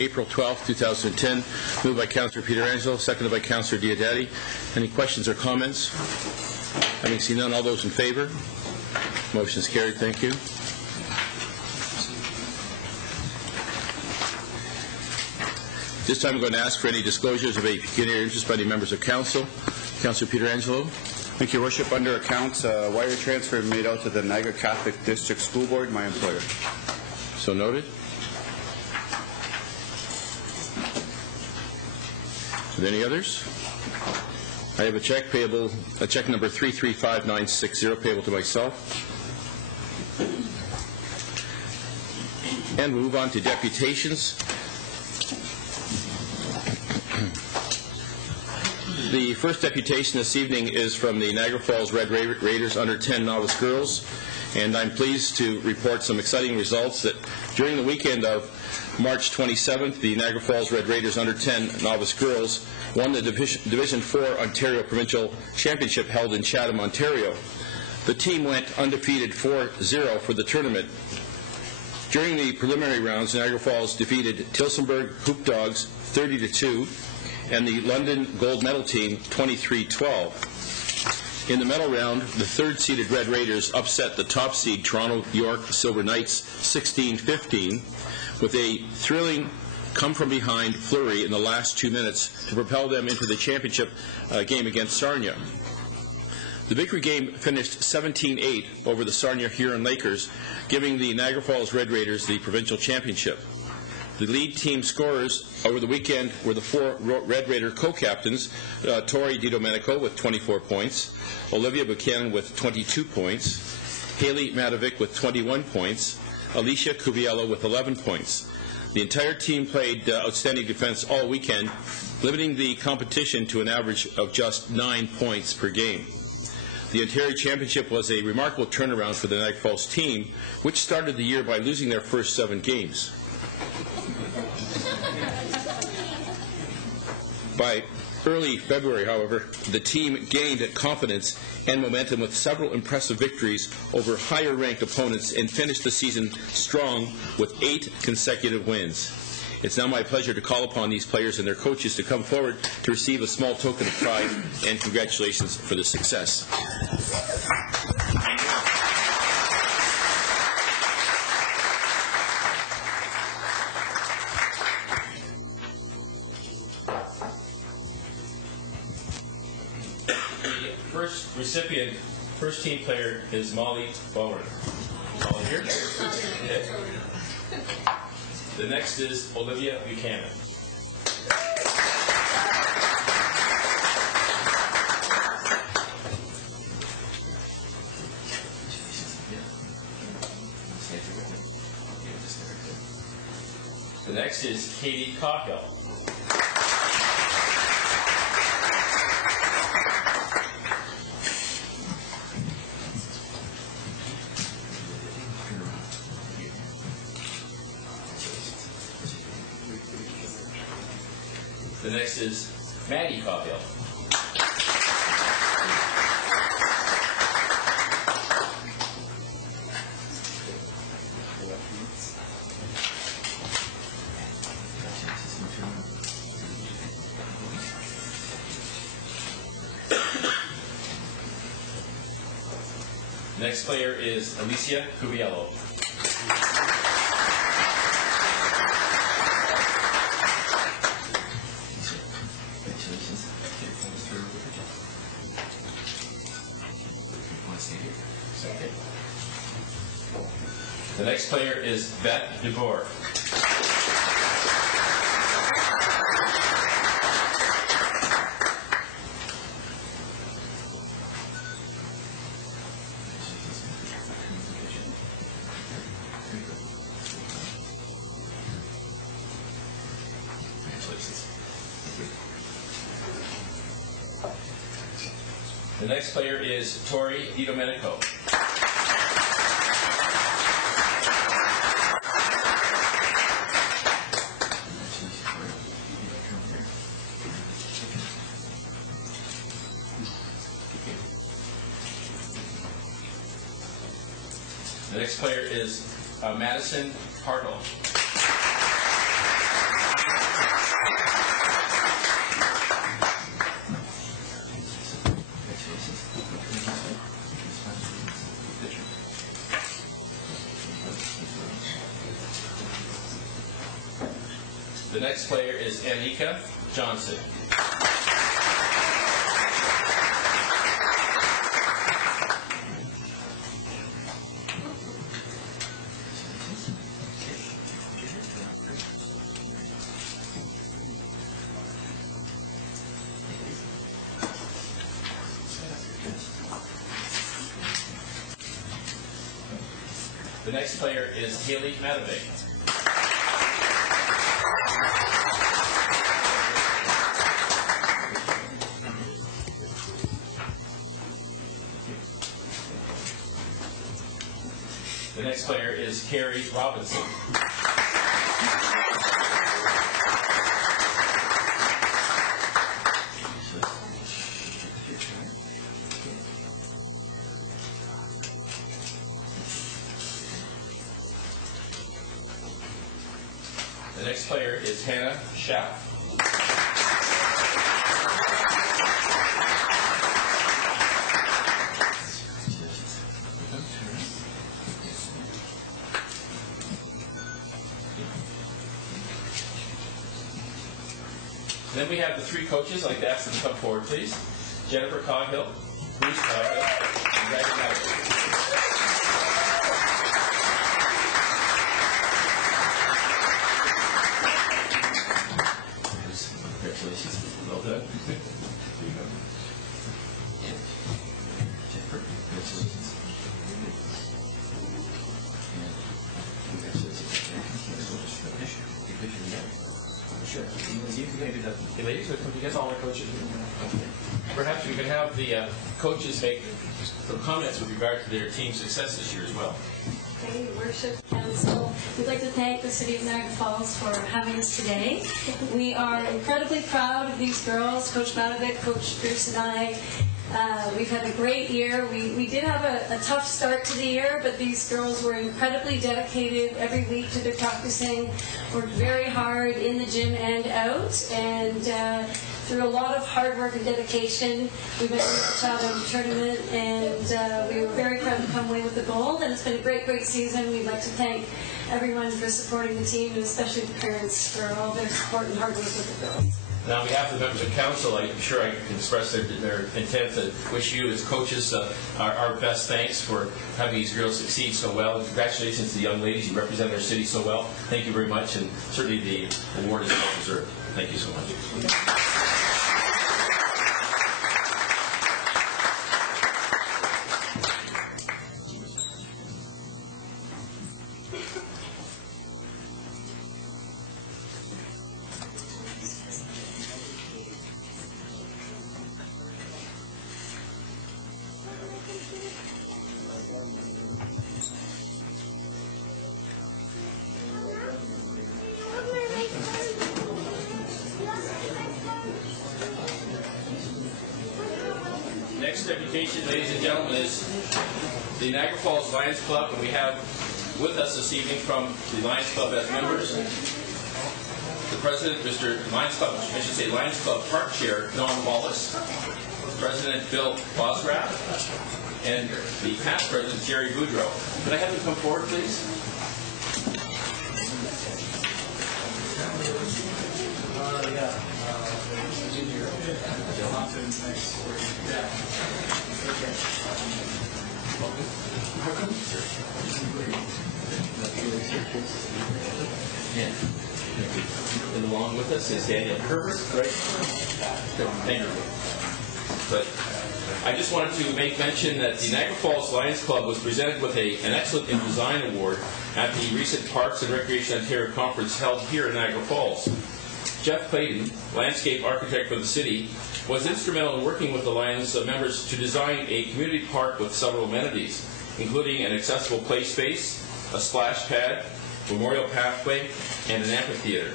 April 12, 2010. Moved by Councillor Pietrangelo, seconded by Councillor Diodati. Any questions or comments? Having seen none, all those in favour? Motion is carried. Thank you. This time I'm going to ask for any disclosures of a pecuniary interest by any members of Council. Councillor Pietrangelo. Thank you, Worship. Under accounts, wire transfer made out to the Niagara Catholic District School Board, my employer. So noted. Are there any others? I have a check payable, a check number 335960, payable to myself. And we move on to deputations. The first deputation this evening is from the Niagara Falls Red Raiders under 10 novice girls, and I'm pleased to report some exciting results that during the weekend of March 27th, the Niagara Falls Red Raiders under 10 novice girls won the Division 4 Ontario Provincial Championship held in Chatham, Ontario. The team went undefeated 4-0 for the tournament. During the preliminary rounds, Niagara Falls defeated Tillsonburg Hoop Dogs 30-2 and the London Gold Medal team 23-12. In the medal round, the third-seeded Red Raiders upset the top-seed Toronto York Silver Knights 16-15 with a thrilling come-from-behind flurry in the last 2 minutes to propel them into the championship game against Sarnia. The victory game finished 17-8 over the Sarnia Huron Lakers, giving the Niagara Falls Red Raiders the provincial championship. The lead team scorers over the weekend were the 4 Red Raider co-captains, Tori DiDomenico with 24 points, Olivia Buchanan with 22 points, Haley Matovic with 21 points, Alicia Cuviello with 11 points. The entire team played outstanding defense all weekend, limiting the competition to an average of just 9 points per game. The Ontario Championship was a remarkable turnaround for the Niagara Falls team, which started the year by losing their first 7 games. By early February, however, the team gained confidence and momentum with several impressive victories over higher-ranked opponents and finished the season strong with 8 consecutive wins. It's now my pleasure to call upon these players and their coaches to come forward to receive a small token of pride and congratulations for the success. First recipient, first team player is Molly Bowman. Molly here. Okay. The next is Olivia Buchanan. The next is Katie Coghill. The next is Maddie Coghill. Next player is Alicia Cuviello. The next player is Beth DeBoer. The next player is Tori DiDomenico. The next player is Madison Hartle. The next player is Anika Johnson. The next player is Haley Matovey. The next player is Carrie Robinson. The next player is Hannah Schaff. Then we have the three coaches. I'd like to ask them to come forward, please. Jennifer Coghill, Bruce Coghill, and Greg Matovey. Congratulations. Well done. Here you go. And Jennifer, congratulations. And congratulations. Sure. The ladies would come together, all the coaches. Perhaps we could have the coaches make some comments with regard to their team's success this year as well. Thank you, Worship Council. We'd like to thank the City of Niagara Falls for having us today. We are incredibly proud of these girls, Coach Matovic, Coach Bruce, and I. We've had a great year. We did have a tough start to the year, but these girls were incredibly dedicated every week to their practicing, worked very hard in the gym and out, and through a lot of hard work and dedication, we went to the Child Tournament, and we were very proud to come away with the gold, and it's been a great, great season. We'd like to thank everyone for supporting the team, and especially the parents for all their support and hard work with the girls. Now, on behalf of the members of council, I'm sure I can express their intent to wish you as coaches our best thanks for having these girls succeed so well. And congratulations to the young ladies. You represent our city so well. Thank you very much, and certainly the award is well deserved. Thank you so much. Next deputation, ladies and gentlemen, is the Niagara Falls Lions Club, and we have with us this evening from the Lions Club as members the president, Lions Club Park Chair Don Wallace, President Bill Bosrath, and the past president Jerry Boudreau. Could I have them come forward, please? Yeah. And along with us is Daniel Herbert, right? Thank you. But I just wanted to make mention that the Niagara Falls Lions Club was presented with an Excellent in Design Award at the recent Parks and Recreation Ontario Conference held here in Niagara Falls. Jeff Clayton, landscape architect for the city, was instrumental in working with the Lions members to design a community park with several amenities, including an accessible play space, a splash pad, memorial pathway, and an amphitheater.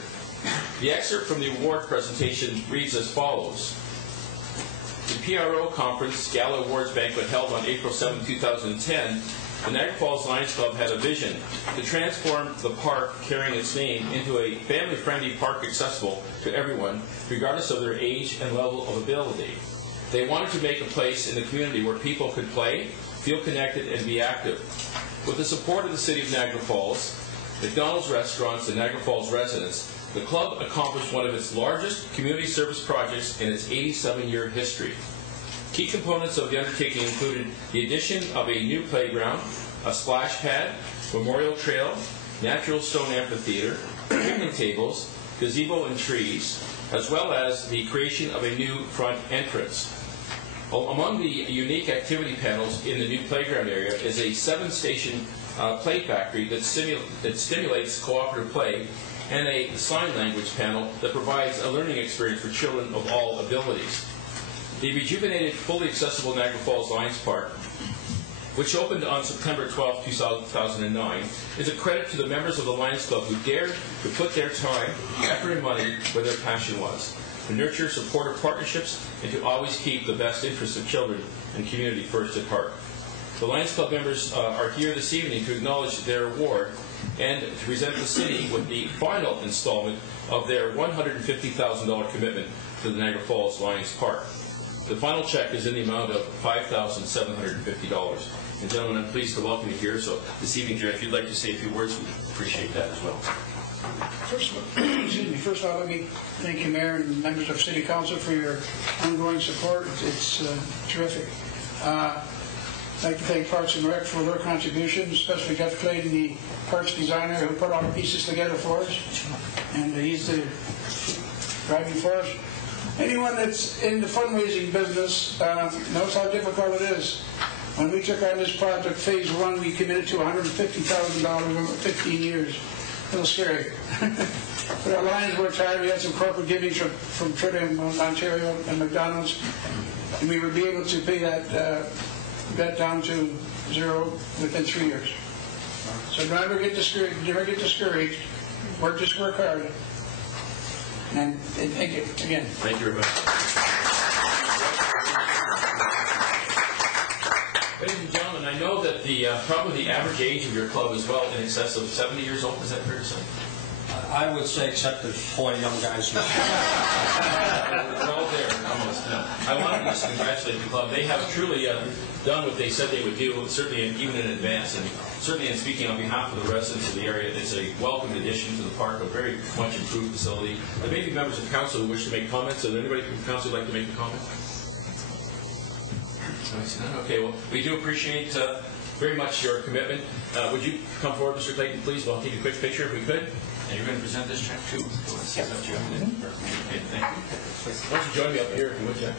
The excerpt from the award presentation reads as follows. The PRO Conference Gala Awards Banquet held on April 7, 2010, the Niagara Falls Lions Club had a vision to transform the park carrying its name into a family-friendly park accessible to everyone, regardless of their age and level of ability. They wanted to make a place in the community where people could play, feel connected, and be active. With the support of the City of Niagara Falls, McDonald's restaurants, and Niagara Falls residents, The club accomplished one of its largest community service projects in its 87-year history. Key components of the undertaking included the addition of a new playground, a splash pad, memorial trail, natural stone amphitheater, picnic tables, gazebo and trees, as well as the creation of a new front entrance. Among the unique activity panels in the new playground area is a 7-station play factory that stimulates cooperative play, and a sign language panel that provides a learning experience for children of all abilities. The rejuvenated, fully accessible Niagara Falls Lions Park, which opened on September 12, 2009, is a credit to the members of the Lions Club who dared to put their time, effort, and money where their passion was, to nurture supportive partnerships, and to always keep the best interests of children and community first at heart. The Lions Club members are here this evening to acknowledge their award and to present the city with the final installment of their $150,000 commitment to the Niagara Falls Lions Park. The final check is in the amount of $5,750. And gentlemen, I'm pleased to welcome you here. So this evening, Jerry, if you'd like to say a few words, we'd appreciate that as well. First of all, let me thank you, Mayor, and members of City Council for your ongoing support. It's terrific. I'd like to thank Parks and Rec for their contribution, especially Jeff Clayton, the parks designer who put all the pieces together for us. And he's the driving force. Anyone that's in the fundraising business knows how difficult it is. When we took on this project, phase 1, we committed to $150,000 over 15 years. A little scary. But our Lions worked hard. We had some corporate giving from Trinidad, Ontario, and McDonald's. And we would be able to pay that down to zero within 3 years. So never get discouraged. Just work hard. And thank you again. Thank you very much. Ladies and gentlemen, I know that probably the average age of your club is well in excess of 70 years old. Is that fair to say? I would say, except the 4 young guys. We're all there, almost. No. I wanted to just congratulate the club. They have truly done what they said they would do, certainly even in advance. And certainly in speaking on behalf of the residents of the area, it's a welcome addition to the park, a very much improved facility. There may be members of council who wish to make comments. Is there anybody from council who would like to make a comment? Okay, well, we do appreciate very much your commitment. Would you come forward, Mr. Clayton, please? We'll take a quick picture if we could. And you're going to present this check too. Yes. Okay, thank you. Why don't you join me up here if you would, Jack?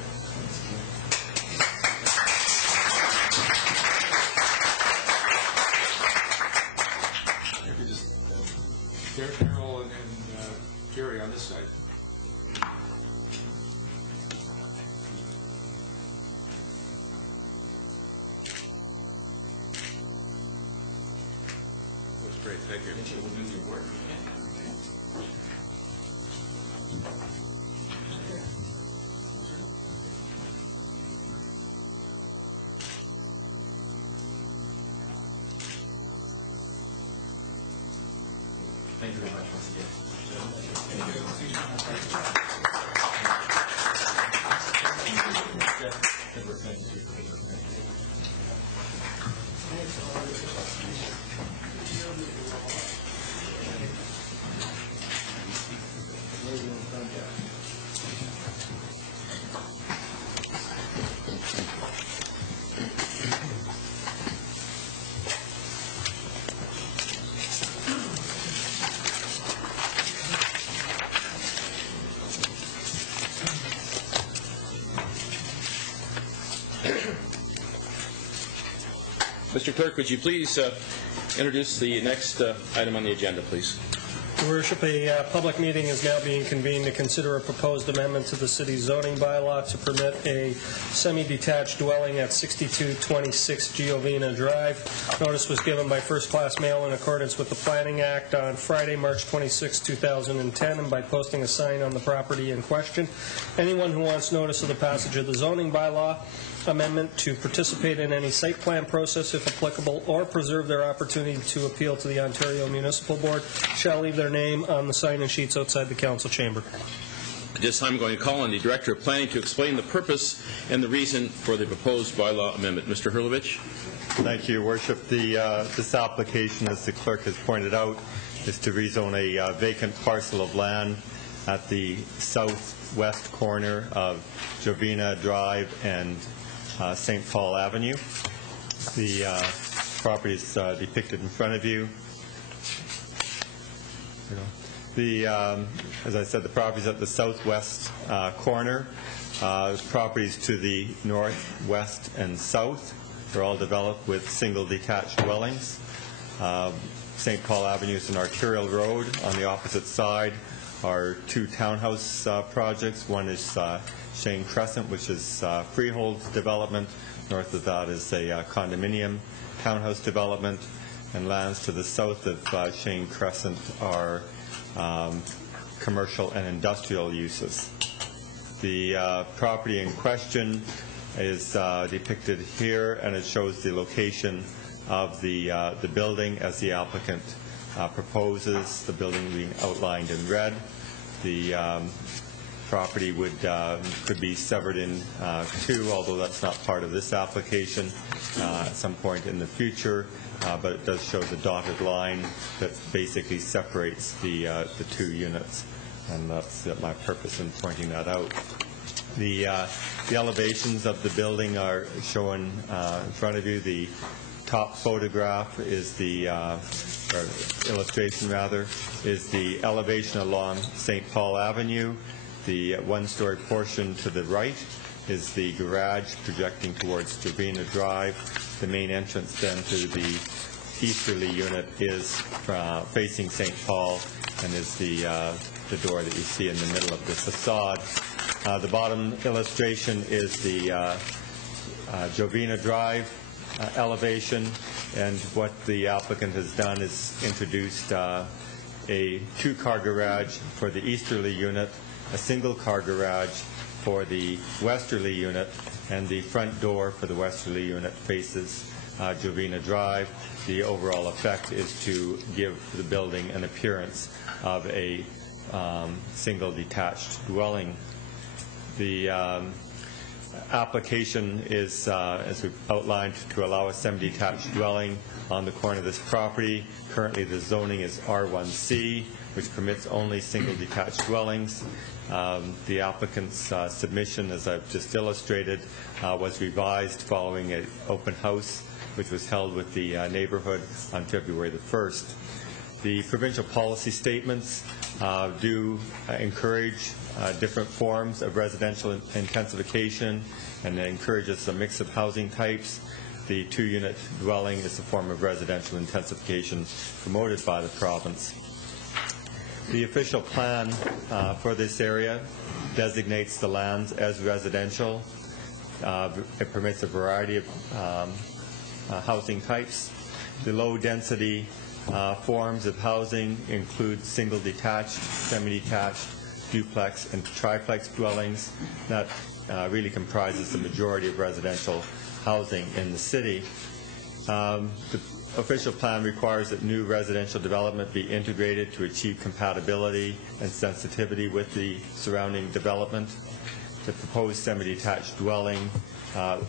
Carol and Gary on this side. Looks great, thank you. We'll do your work. Thank you very much once again. Mr. Clerk, would you please introduce the next item on the agenda, please? Your Worship, a public meeting is now being convened to consider a proposed amendment to the city's zoning bylaw to permit a semi-detached dwelling at 6226 Giovina Drive. Notice was given by first-class mail in accordance with the Planning Act on Friday, March 26, 2010, and by posting a sign on the property in question. Anyone who wants notice of the passage of the zoning bylaw amendment to participate in any site plan process, if applicable, or preserve their opportunity to appeal to the Ontario Municipal Board shall leave their name on the sign-in sheets outside the council chamber. At this time, I'm going to call on the Director of Planning to explain the purpose and the reason for the proposed bylaw amendment. Mr. Hurlovich. Thank you, Your Worship. This application, as the clerk has pointed out, is to rezone a vacant parcel of land at the southwest corner of Jovina Drive and St. Paul Avenue. The property is depicted in front of you. As I said, the property is at the southwest corner. Properties to the north, west, and south are all developed with single detached dwellings. St. Paul Avenue is an arterial road. On the opposite side are two townhouse projects. One is Shane Crescent, which is freehold development. North of that is a condominium townhouse development. And lands to the south of Shane Crescent are commercial and industrial uses. The property in question is depicted here, and it shows the location of the building as the applicant proposes, the building being outlined in red. The property could be severed in two, although that's not part of this application at some point in the future, but it does show the dotted line that basically separates the two units, and that's my purpose in pointing that out. The elevations of the building are shown in front of you. The top photograph is or illustration rather, is the elevation along St. Paul Avenue. The one-story portion to the right is the garage projecting towards Jovina Drive. The main entrance then to the easterly unit is facing St. Paul and is the door that you see in the middle of the facade. The bottom illustration is the Jovina Drive elevation, and what the applicant has done is introduced a two-car garage for the easterly unit, a single-car garage for the westerly unit, and the front door for the westerly unit faces Jovina Drive. The overall effect is to give the building an appearance of a single detached dwelling. The application is, as we've outlined, to allow a semi-detached dwelling on the corner of this property. Currently the zoning is R1C, which permits only single detached dwellings. The applicant's submission, as I've just illustrated, was revised following an open house which was held with the neighborhood on February the 1st. The provincial policy statements do encourage different forms of residential intensification, and it encourages a mix of housing types. The two-unit dwelling is a form of residential intensification promoted by the province. The official plan for this area designates the lands as residential. It permits a variety of housing types. The low-density forms of housing include single detached, semi-detached, duplex, and triplex dwellings. That really comprises the majority of residential housing in the city. The official plan requires that new residential development be integrated to achieve compatibility and sensitivity with the surrounding development. The proposed semi-detached dwelling,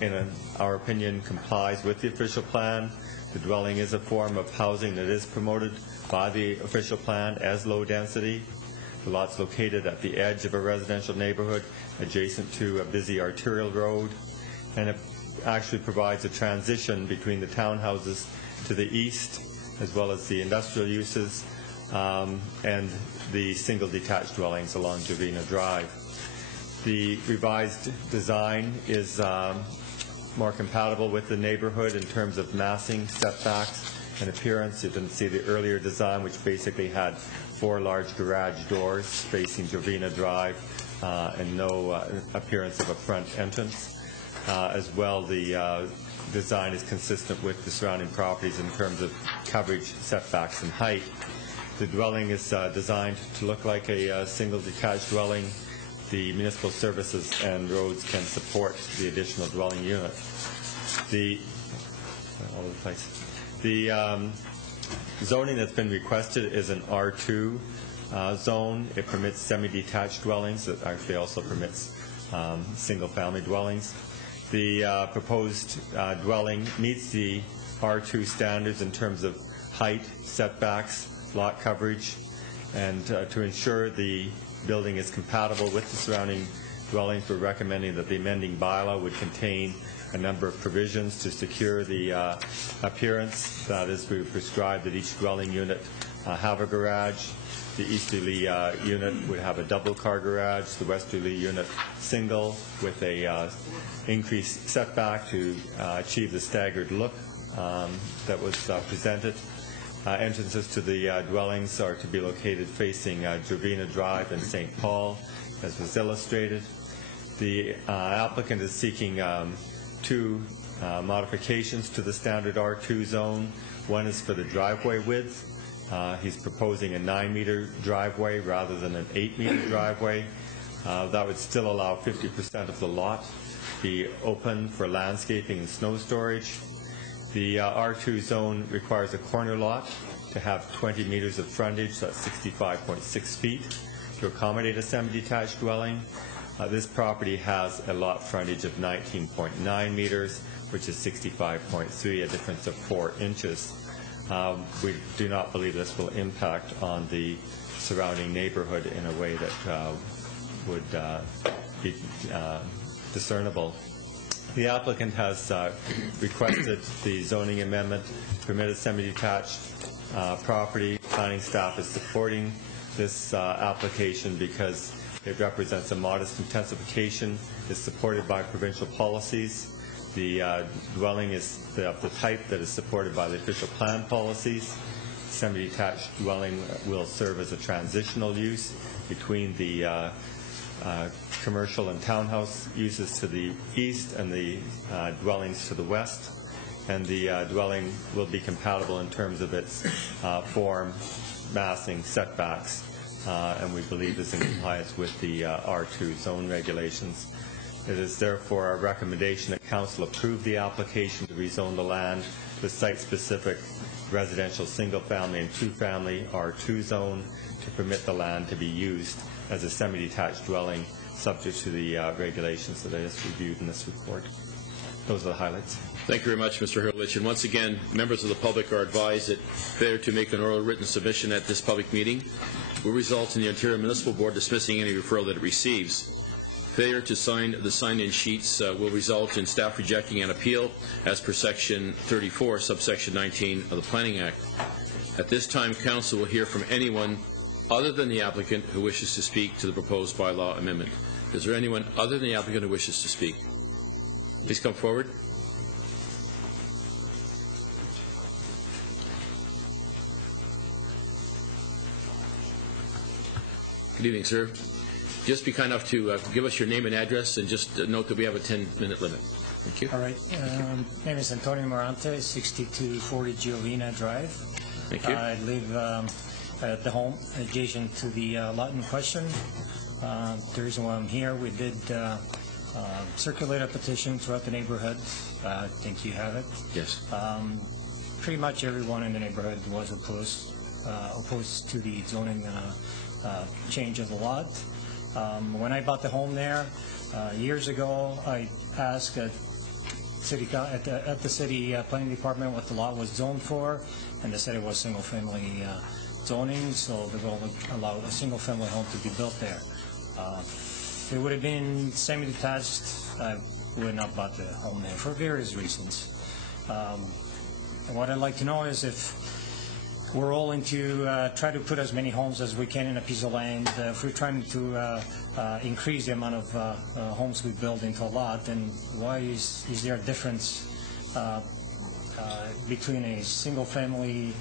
in our opinion, complies with the official plan. The dwelling is a form of housing that is promoted by the official plan as low density. The lot's located at the edge of a residential neighborhood adjacent to a busy arterial road, and it actually provides a transition between the townhouses to the east, as well as the industrial uses, and the single detached dwellings along Jovina Drive. The revised design is more compatible with the neighborhood in terms of massing, setbacks, and appearance. You didn't see the earlier design, which basically had 4 large garage doors facing Jovina Drive and no appearance of a front entrance. As well, the design is consistent with the surrounding properties in terms of coverage, setbacks, and height. The dwelling is designed to look like a single detached dwelling. The municipal services and roads can support the additional dwelling unit. The zoning that's been requested is an R2 zone. It permits semi-detached dwellings. It actually also permits single-family dwellings. The proposed dwelling meets the R2 standards in terms of height, setbacks, lot coverage. And to ensure the building is compatible with the surrounding dwellings, we're recommending that the amending bylaw would contain a number of provisions to secure the appearance. That is, we prescribe that each dwelling unit have a garage. The easterly unit would have a double-car garage. The westerly unit single with a increased setback to achieve the staggered look that was presented. Entrances to the dwellings are to be located facing Jovina Drive and St. Paul, as was illustrated. The applicant is seeking two modifications to the standard R2 zone. One is for the driveway width. He's proposing a 9-meter driveway rather than an 8-meter driveway. That would still allow 50% of the lot to be open for landscaping and snow storage. The R2 zone requires a corner lot to have 20 meters of frontage, that's 65.6 feet, to accommodate a semi-detached dwelling. This property has a lot frontage of 19.9 meters, which is 65.3, a difference of 4 inches. We do not believe this will impact on the surrounding neighborhood in a way that would be discernible. The applicant has requested the zoning amendment to permit a semi-detached property. Planning staff is supporting this application because it represents a modest intensification, is supported by provincial policies. The dwelling is of the type that is supported by the official plan policies. Semi-detached dwelling will serve as a transitional use between the commercial and townhouse uses to the east and the dwellings to the west. And the dwelling will be compatible in terms of its form, massing, setbacks, and we believe is in compliance with the R2 zone regulations. It is therefore our recommendation that Council approve the application to rezone the land to site-specific residential single-family and two-family R2 zone to permit the land to be used as a semi-detached dwelling subject to the regulations that I just reviewed in this report. Those are the highlights. Thank you very much, Mr. Hurwitz. And once again, members of the public are advised that failure to make an oral written submission at this public meeting will result in the Ontario Municipal Board dismissing any referral that it receives. Failure to sign the sign-in sheets will result in staff rejecting an appeal as per Section 34, subsection 19 of the Planning Act. At this time, Council will hear from anyone other than the applicant who wishes to speak to the proposed bylaw amendment. Is there anyone other than the applicant who wishes to speak? Please come forward. Good evening, sir. Just be kind enough to give us your name and address, and just note that we have a 10-minute limit. Thank you. All right. Name is Antonio Morante, 6240 Giovina Drive. Thank you. I live at the home adjacent to the lot in question. The reason why I'm here, we did circulate a petition throughout the neighborhood. I think you have it. Yes. Pretty much everyone in the neighborhood was opposed to the zoning change of the lot. When I bought the home there years ago, I asked at the city planning department what the lot was zoned for, and they said it was single-family zoning, so they will allow a single-family home to be built there. If it would have been semi-detached, I would not have bought the home there for various reasons. And what I'd like to know is if we're all into try to put as many homes as we can in a piece of land. If we're trying to increase the amount of homes we build into a lot, then why is there a difference between a single-family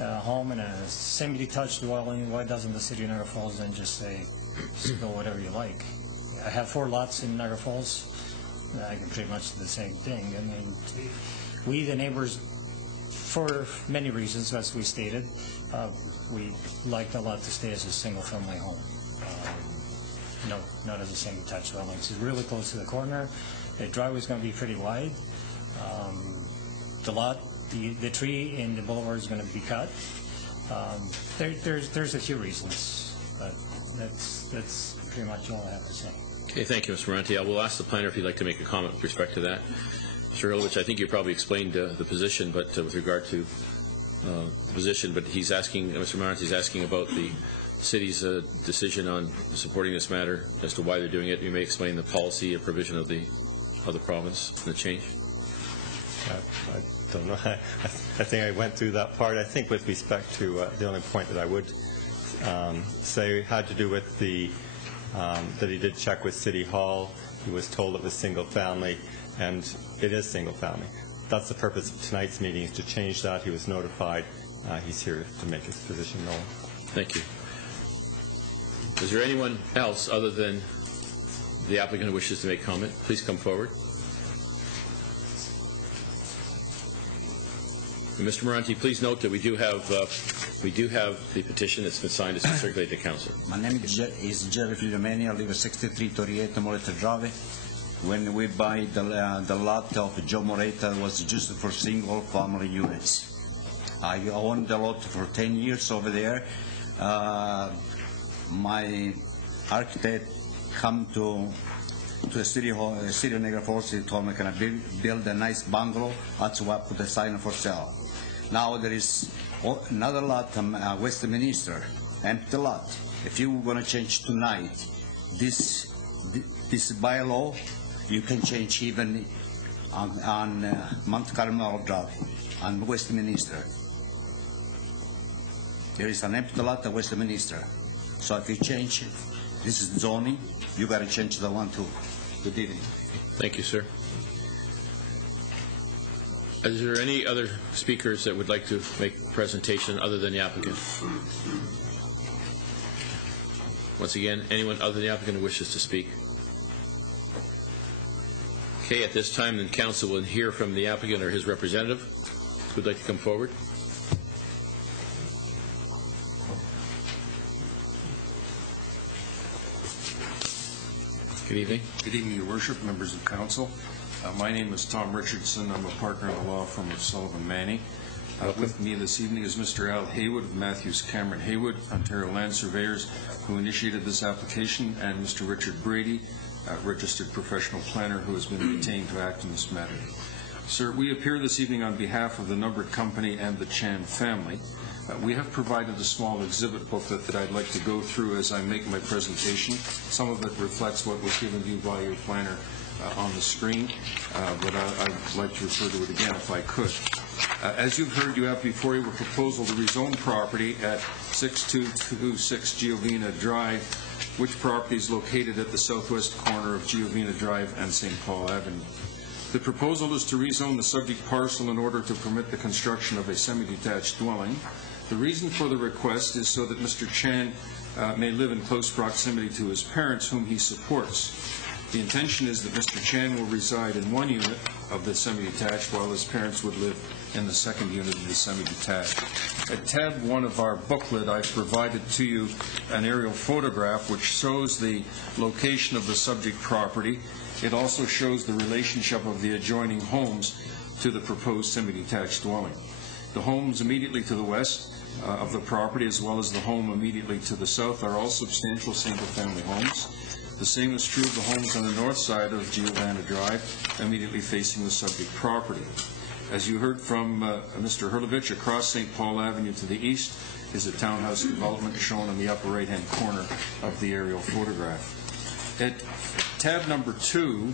home and a semi-detached dwelling? Why doesn't the city of Niagara Falls then just say, just go whatever you like? I have 4 lots in Niagara Falls. I can pretty much do the same thing. I mean, we, the neighbors, for many reasons, as we stated, we like the lot to stay as a single-family home, not as a semi-detached dwelling. It's really close to the corner. The driveway is going to be pretty wide. The lot, the tree in the boulevard is going to be cut. There's a few reasons, but that's pretty much all I have to say. Okay, thank you, Mr. Morante. I will ask the planner if he'd like to make a comment with respect to that. Mr. Hurwitz, I think you probably explained the position, but with regard to position, but he's asking, Mr. Maranti's asking about the city's decision on supporting this matter as to why they're doing it. You may explain the policy or provision of the province and the change. I don't know. I think I went through that part. I think with respect to the only point that I would say had to do with the that he did check with City Hall. He was told it was single family, and it is single family. That's the purpose of tonight's meeting, is to change that. He was notified. He's here to make his position known. Thank you. Is there anyone else other than the applicant who wishes to make comment? Please come forward. And Mr. Maranti, please note that we do have the petition that's been signed. It's been circulated to council. My name is Jerry Filomeni. I live at 63 Torieta Moreta Drive. When we buy the lot of Joe Moreta, it was just for single family units. I owned the lot for 10 years over there. My architect come to the city of Niagara Falls. He told me, can I build a nice bungalow? That's why I put a sign for sale. Now there is another lot, Westminster, empty lot. If you're going to change tonight, this bylaw, you can change even on Mount Carmel Drive, on Westminster. There is an empty lot at Westminster. So if you change it, this is zoning, you got to change the one too. Good evening. Thank you, sir. Is there any other speakers that would like to make a presentation other than the applicant? Once again, anyone other than the applicant who wishes to speak? Okay, at this time, then council will hear from the applicant or his representative who would like to come forward. Good evening. Good evening, Your Worship, members of council. My name is Tom Richardson. I'm a partner in the law firm of Sullivan Manny. With me this evening is Mr. Al Haywood of Matthews Cameron Haywood, Ontario Land Surveyors, who initiated this application, and Mr. Richard Brady, registered professional planner, who has been retained to act in this matter. Sir, we appear this evening on behalf of the Numbered Company and the Chan family. We have provided a small exhibit booklet that I'd like to go through as I make my presentation. Some of it reflects what was given to you by your planner on the screen, but I'd like to refer to it again if I could. As you've heard, you have before you a proposal to rezone property at 6226 Giovina Drive, which property is located at the southwest corner of Giovina Drive and St. Paul Avenue. The proposal is to rezone the subject parcel in order to permit the construction of a semi-detached dwelling. The reason for the request is so that Mr. Chan may live in close proximity to his parents, whom he supports. The intention is that Mr. Chan will reside in one unit of the semi-detached, while his parents would live in the second unit of the semi-detached. At tab 1 of our booklet, I've provided to you an aerial photograph which shows the location of the subject property. It also shows the relationship of the adjoining homes to the proposed semi-detached dwelling. The homes immediately to the west of the property, as well as the home immediately to the south, are all substantial single-family homes. The same is true of the homes on the north side of Giovanna Drive, immediately facing the subject property. As you heard from Mr. Hurlovich, across St. Paul Avenue to the east is a townhouse development shown in the upper right-hand corner of the aerial photograph. At tab number 2,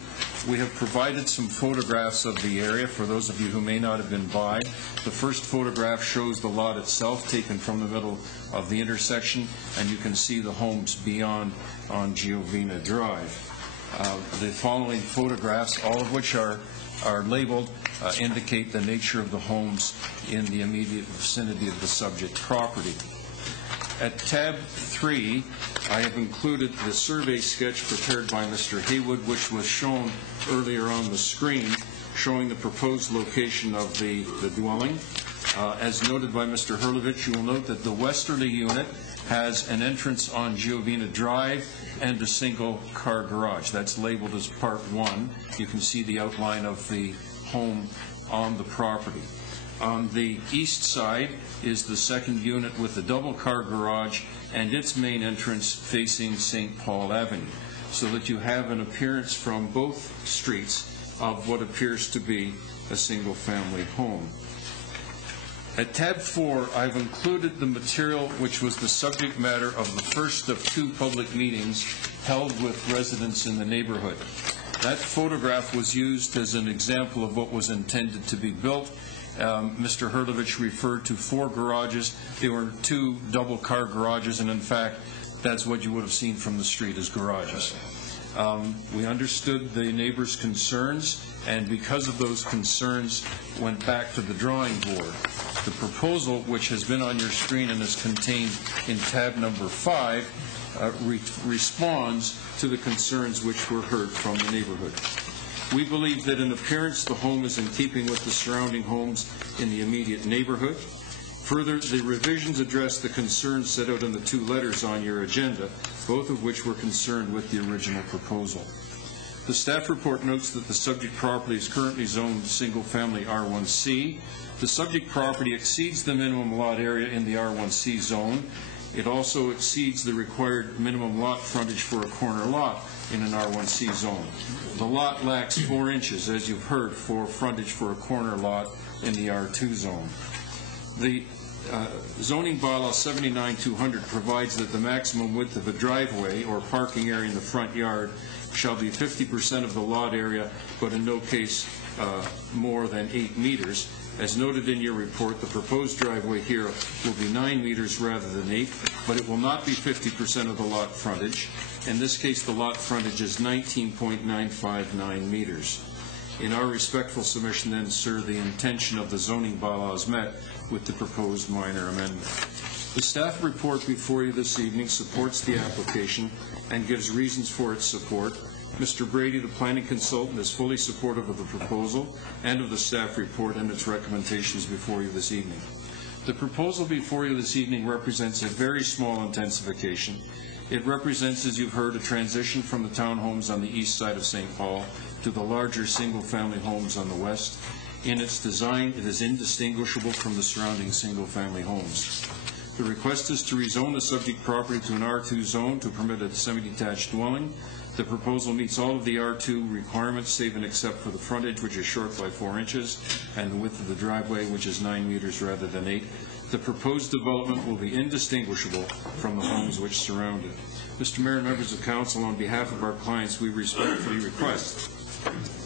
we have provided some photographs of the area for those of you who may not have been by. The first photograph shows the lot itself taken from the middle of the intersection, and you can see the homes beyond on Giovina Drive. The following photographs, all of which are labeled, indicate the nature of the homes in the immediate vicinity of the subject property. At tab 3, I have included the survey sketch prepared by Mr. Haywood, which was shown earlier on the screen, showing the proposed location of the dwelling. As noted by Mr. Hurlovich, you will note that the westerly unit has an entrance on Giovina Drive and a single-car garage. That's labeled as Part 1. You can see the outline of the home on the property. On the east side is the second unit with the double-car garage and its main entrance facing St. Paul Avenue, so that you have an appearance from both streets of what appears to be a single-family home. At tab 4, I've included the material which was the subject matter of the first of 2 public meetings held with residents in the neighborhood. That photograph was used as an example of what was intended to be built. Mr. Hurlovich referred to 4 garages. They were 2 double-car garages, and in fact, that's what you would have seen from the street as garages. We understood the neighbors' concerns, and because of those concerns, went back to the drawing board. The proposal, which has been on your screen and is contained in tab number 5, responds to the concerns which were heard from the neighborhood. We believe that in appearance, the home is in keeping with the surrounding homes in the immediate neighborhood. Further, the revisions address the concerns set out in the 2 letters on your agenda, both of which were concerned with the original proposal. The staff report notes that the subject property is currently zoned single-family R1C. The subject property exceeds the minimum lot area in the R1C zone. It also exceeds the required minimum lot frontage for a corner lot in an R1C zone. The lot lacks 4 inches, as you've heard, for frontage for a corner lot in the R2 zone. The zoning bylaw 79-200 provides that the maximum width of a driveway or parking area in the front yard shall be 50% of the lot area, but in no case more than 8 meters. As noted in your report, the proposed driveway here will be 9 meters rather than 8, but it will not be 50% of the lot frontage. In this case, the lot frontage is 19.959 meters. In our respectful submission, then, sir, the intention of the zoning bylaw is met with the proposed minor amendment. The staff report before you this evening supports the application and gives reasons for its support. Mr. Brady, the planning consultant, is fully supportive of the proposal and of the staff report and its recommendations before you this evening. The proposal before you this evening represents a very small intensification. It represents, as you've heard, a transition from the townhomes on the east side of St. Paul to the larger single-family homes on the west. In its design, it is indistinguishable from the surrounding single-family homes. The request is to rezone the subject property to an R2 zone to permit a semi-detached dwelling. The proposal meets all of the R2 requirements, save and except for the frontage, which is short by 4 inches, and the width of the driveway, which is 9 meters rather than 8. The proposed development will be indistinguishable from the homes which surround it. Mr. Mayor and members of council, on behalf of our clients, we respectfully request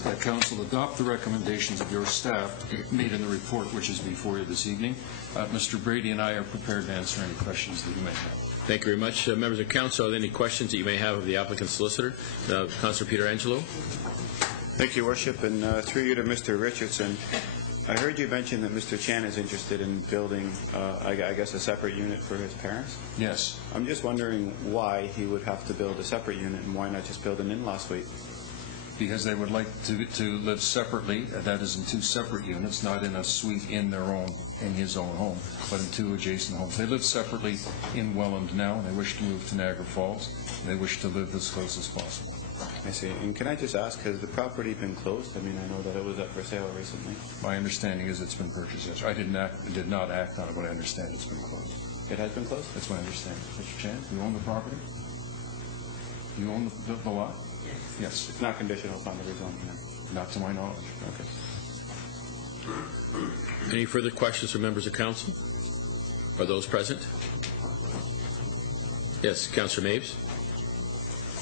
that council adopt the recommendations of your staff made in the report which is before you this evening. Mr. Brady and I are prepared to answer any questions that you may have. Thank you very much. Members of council, are there any questions that you may have of the applicant's solicitor? Councillor Peter Angelo. Thank you, Worship. And through you to Mr. Richardson, I heard you mention that Mr. Chan is interested in building, I guess, a separate unit for his parents. Yes. I'm just wondering why he would have to build a separate unit and why not just build an in-law suite? Because they would like to live separately, that is in 2 separate units, not in a suite in his own home, but in 2 adjacent homes. They live separately in Welland now, and they wish to move to Niagara Falls. They wish to live as close as possible. I see. And can I just ask, has the property been closed? I mean, I know that it was up for sale recently. My understanding is it's been purchased. Yes. I did not act on it, but I understand it's been closed. It has been closed? That's my understanding. Mr. Chan, you own the property? You own the lot? Yes. It's not conditional upon the rezoning, no? Not to my knowledge. Okay. Any further questions from members of council? Are those present? Yes, Councillor Mapes.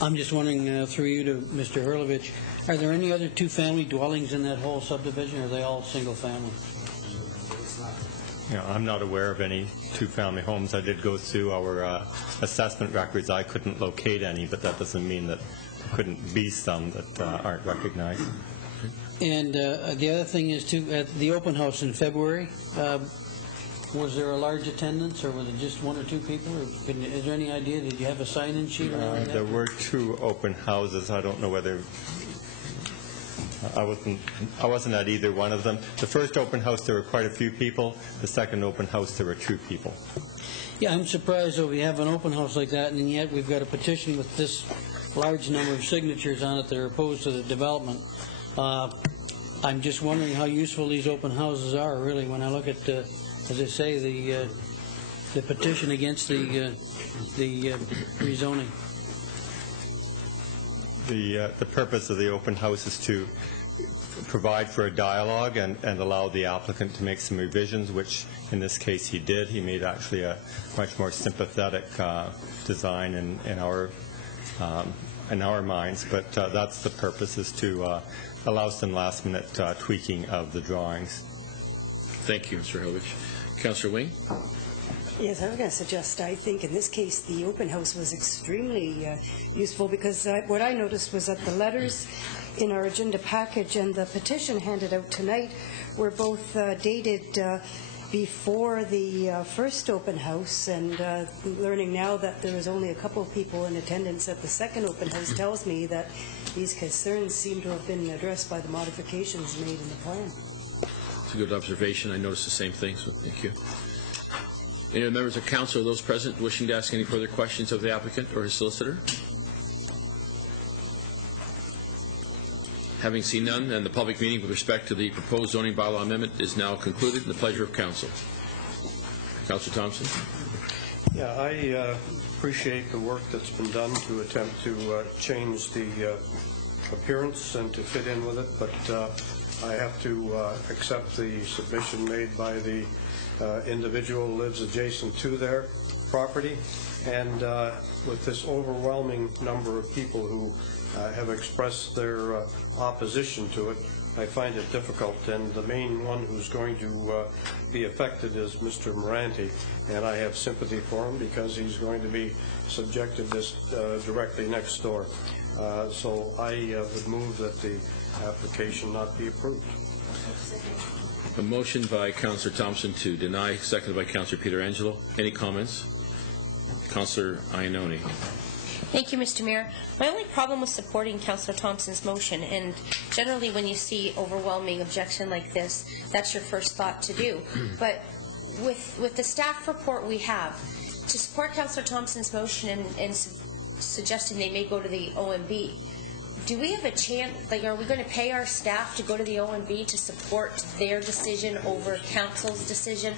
I'm just wondering, through you to Mr. Hurlovich, are there any other 2-family dwellings in that whole subdivision, or are they all single-family? I'm not aware of any 2-family homes. I did go through our assessment records. I couldn't locate any, but that doesn't mean that there couldn't be some that aren't recognized. And the other thing is, too, at the open house in February, was there a large attendance, or was it just 1 or 2 people? Or is there any idea? Did you have a sign-in sheet or anything like that? There were 2 open houses. I don't know whether I wasn't at either one of them. The first open house, there were quite a few people. The second open house, there were 2 people. Yeah, I'm surprised that we have an open house like that, and yet we've got a petition with this large number of signatures on it that are opposed to the development. I'm just wondering how useful these open houses are, really, when I look at, as I say, the petition against the rezoning. The purpose of the open house is to provide for a dialogue and allow the applicant to make some revisions, which in this case he did. He made actually a much more sympathetic design in our minds, but that's the purpose, is to allow some last-minute tweaking of the drawings. Thank you, Mr. Hilovich. Councillor Wing? Yes, I was going to suggest, I think in this case the open house was extremely useful, because what I noticed was that the letters in our agenda package and the petition handed out tonight were both dated before the first open house, and learning now that there was only a couple of people in attendance at the second open house tells me that these concerns seem to have been addressed by the modifications made in the plan. It's a good observation. I noticed the same thing, so thank you. Any other members of council or those present wishing to ask any further questions of the applicant or his solicitor? Having seen none, then the public meeting with respect to the proposed zoning bylaw amendment is now concluded. In the pleasure of council. Councillor Thompson. Yeah, I appreciate the work that's been done to attempt to change the appearance and to fit in with it, but I have to accept the submission made by the individual who lives adjacent to their property, and with this overwhelming number of people who have expressed their opposition to it, I find it difficult, and the main one who's going to be affected is Mr. Moranti, and I have sympathy for him because he's going to be subjected this directly next door. So I would move that the application not be approved. A motion by Councillor Thompson to deny, seconded by Councillor Pietrangelo. Any comments? Councillor Iannone. Thank you, Mr. Mayor. My only problem with supporting Councillor Thompson's motion, and generally when you see overwhelming objection like this, that's your first thought to do. But with the staff report we have, to support Councillor Thompson's motion and suggesting they may go to the OMB, do we have a chance, like, are we going to pay our staff to go to the OMB to support their decision over council's decision?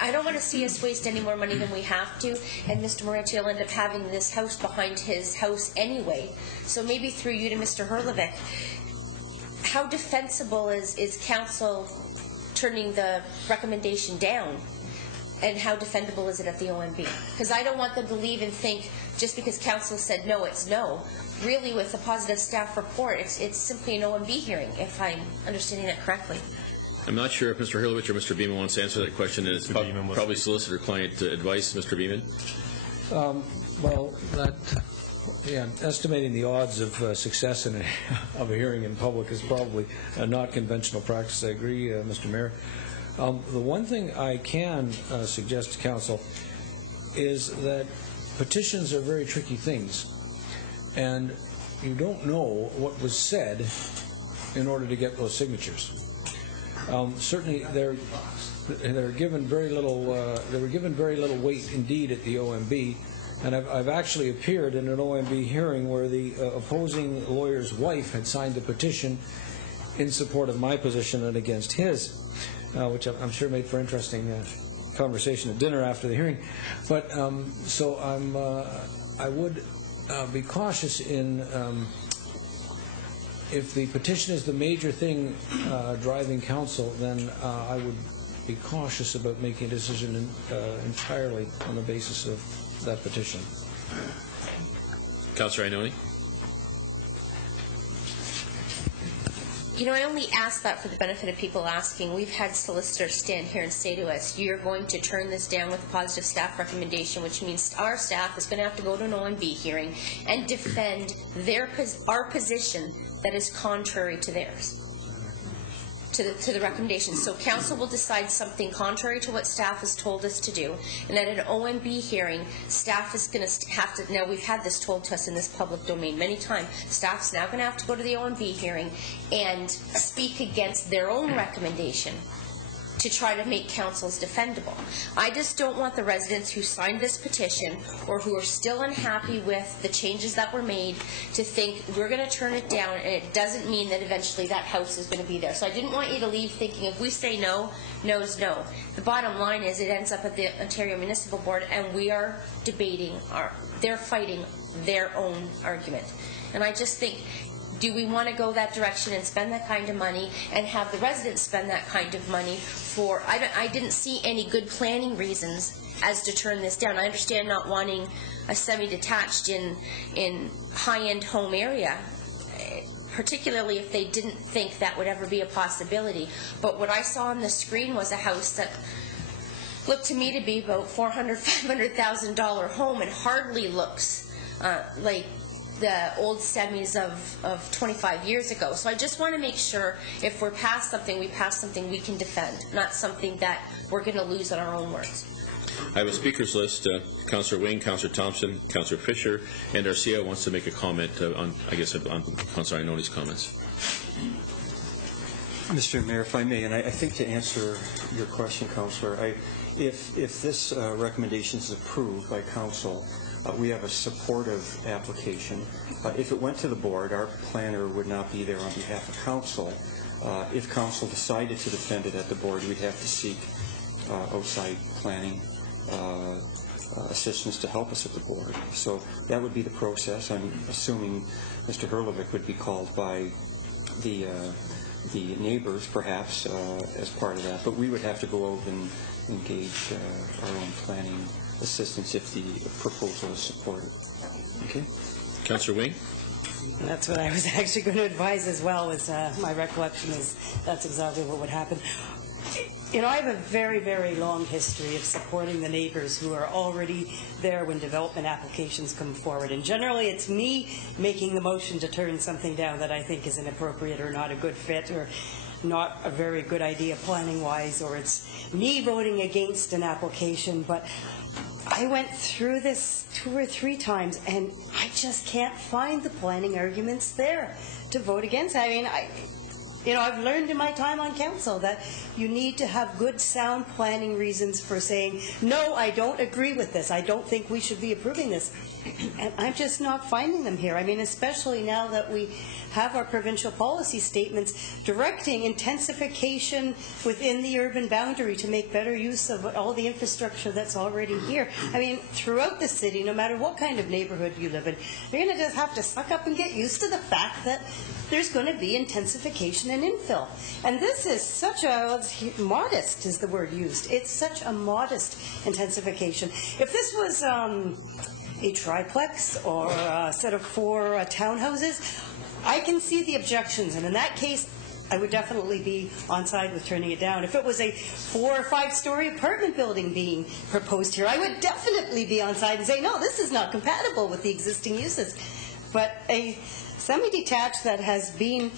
I don't want to see us waste any more money than we have to, and Mr. Moranti will end up having this house behind his house anyway. So maybe through you to Mr. Herlovich, how defensible is council turning the recommendation down, and how defendable is it at the OMB? Because I don't want them to leave and think just because council said no, it's no. Really, with a positive staff report, it's simply an OMB hearing, if I'm understanding that correctly. I'm not sure if Mr. Herlovich or Mr. Beeman wants to answer that question, and it's probably solicitor-client advice. Mr. Beeman? Well, estimating the odds of success of a hearing in public is probably a not conventional practice. I agree, Mr. Mayor. The one thing I can suggest to council is that petitions are very tricky things, and you don't know what was said in order to get those signatures. Certainly, they're given very little. They were given very little weight indeed at the OMB, and I've actually appeared in an OMB hearing where the opposing lawyer's wife had signed the petition in support of my position and against his, which I'm sure made for interesting conversation at dinner after the hearing. But so I would be cautious in. If the petition is the major thing driving council, then I would be cautious about making a decision entirely on the basis of that petition. Councillor Iannone? You know, I only ask that for the benefit of people asking. We've had solicitors stand here and say to us, you're going to turn this down with a positive staff recommendation, which means our staff is going to have to go to an OMB hearing and defend our position that is contrary to theirs, to the recommendation. So council will decide something contrary to what staff has told us to do, and at an OMB hearing, staff is going to have to, now we've had this told to us in this public domain many times, staff's now going to have to go to the OMB hearing and speak against their own recommendation to try to make councils defendable. I just don't want the residents who signed this petition or who are still unhappy with the changes that were made to think we're going to turn it down, and it doesn't mean that eventually that house is going to be there. So I didn't want you to leave thinking if we say no, no's no. The bottom line is it ends up at the Ontario Municipal Board, and we are debating, they're fighting their own argument. And I just think do we want to go that direction and spend that kind of money and have the residents spend that kind of money for, I didn't see any good planning reasons as to turn this down. I understand not wanting a semi-detached in high-end home area, particularly if they didn't think that would ever be a possibility. But what I saw on the screen was a house that looked to me to be about $400,000, $500,000 home, and hardly looks like the old semis of 25 years ago. So I just want to make sure if we're past something, we pass something we can defend, not something that we're going to lose on our own words. I have a speakers list. Councillor Wing, Councillor Thompson, Councillor Fisher, and our CEO wants to make a comment on Councillor Ioannoni's comments. Mr. Mayor, if I may, and I think to answer your question, Councillor, if this recommendation is approved by Council, we have a supportive application. If it went to the board, our planner would not be there on behalf of Council. If Council decided to defend it at the board, we'd have to seek outside planning assistance to help us at the board. So that would be the process. I'm assuming Mr. Hurlovic would be called by the neighbors, perhaps, as part of that. But we would have to go out and engage our own planning assistance if the proposal is supported. Okay. Councillor Wing? And that's what I was actually going to advise as well, was my recollection is that's exactly what would happen. You know, I have a very, very long history of supporting the neighbors who are already there when development applications come forward. And generally, it's me making the motion to turn something down that I think is inappropriate or not a good fit or not a very good idea planning-wise, or it's me voting against an application. But I went through this 2 or 3 times, and I just can't find the planning arguments there to vote against. I mean, I've learned in my time on council that you need to have good, sound planning reasons for saying, no, I don't agree with this. I don't think we should be approving this. And I'm just not finding them here. I mean, especially now that we have our provincial policy statements directing intensification within the urban boundary to make better use of all the infrastructure that's already here. I mean, throughout the city, no matter what kind of neighborhood you live in, you're going to just have to suck up and get used to the fact that there's going to be intensification and infill. And this is such a, modest is the word used. It's such a modest intensification. If this was a triplex or a set of 4 townhouses, I can see the objections, and in that case, I would definitely be on side with turning it down. If it was a 4 or 5-story apartment building being proposed here, I would definitely be on side and say, no, this is not compatible with the existing uses. But a semi-detached that has been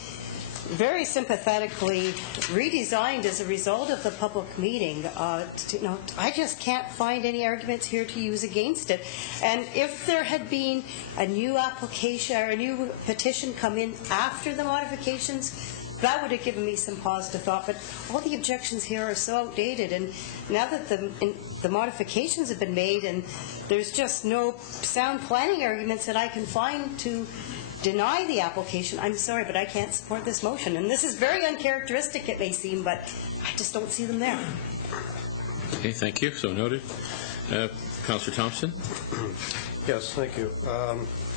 very sympathetically redesigned as a result of the public meeting, I just can't find any arguments here to use against it. And if there had been a new application or a new petition come in after the modifications, that would have given me some positive thought. But all the objections here are so outdated, and now that the modifications have been made and there's just no sound planning arguments that I can find to deny the application, I'm sorry, but I can't support this motion. And this is very uncharacteristic, it may seem, but I just don't see them there. Okay, thank you. So noted. Councillor Thompson? Yes, thank you.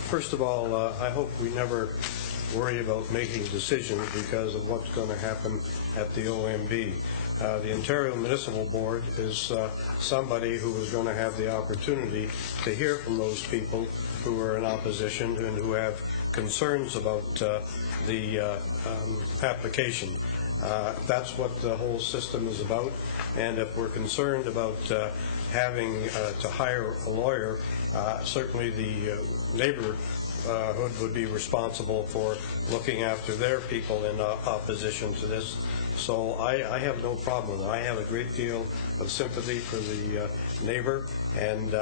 First of all, I hope we never worry about making decisions because of what's going to happen at the OMB. The Ontario Municipal Board is somebody who is going to have the opportunity to hear from those people who are in opposition and who have concerns about the application. That's what the whole system is about, and if we're concerned about having to hire a lawyer, certainly the neighborhood would be responsible for looking after their people in opposition to this. So I have no problem. I have a great deal of sympathy for the neighbor, and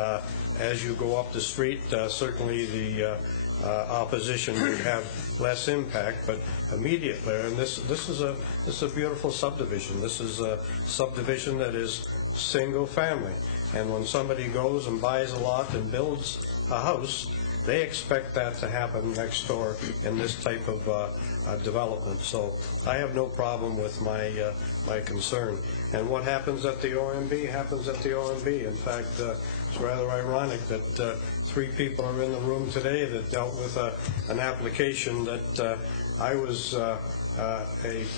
as you go up the street, certainly the opposition would have less impact, but immediately, and this is a beautiful subdivision. This is a subdivision that is single family, and when somebody goes and buys a lot and builds a house, They expect that to happen next door in this type of development. So I have no problem with my concern. And what happens at the OMB happens at the OMB. In fact, it's rather ironic that 3 people are in the room today that dealt with an application that I was a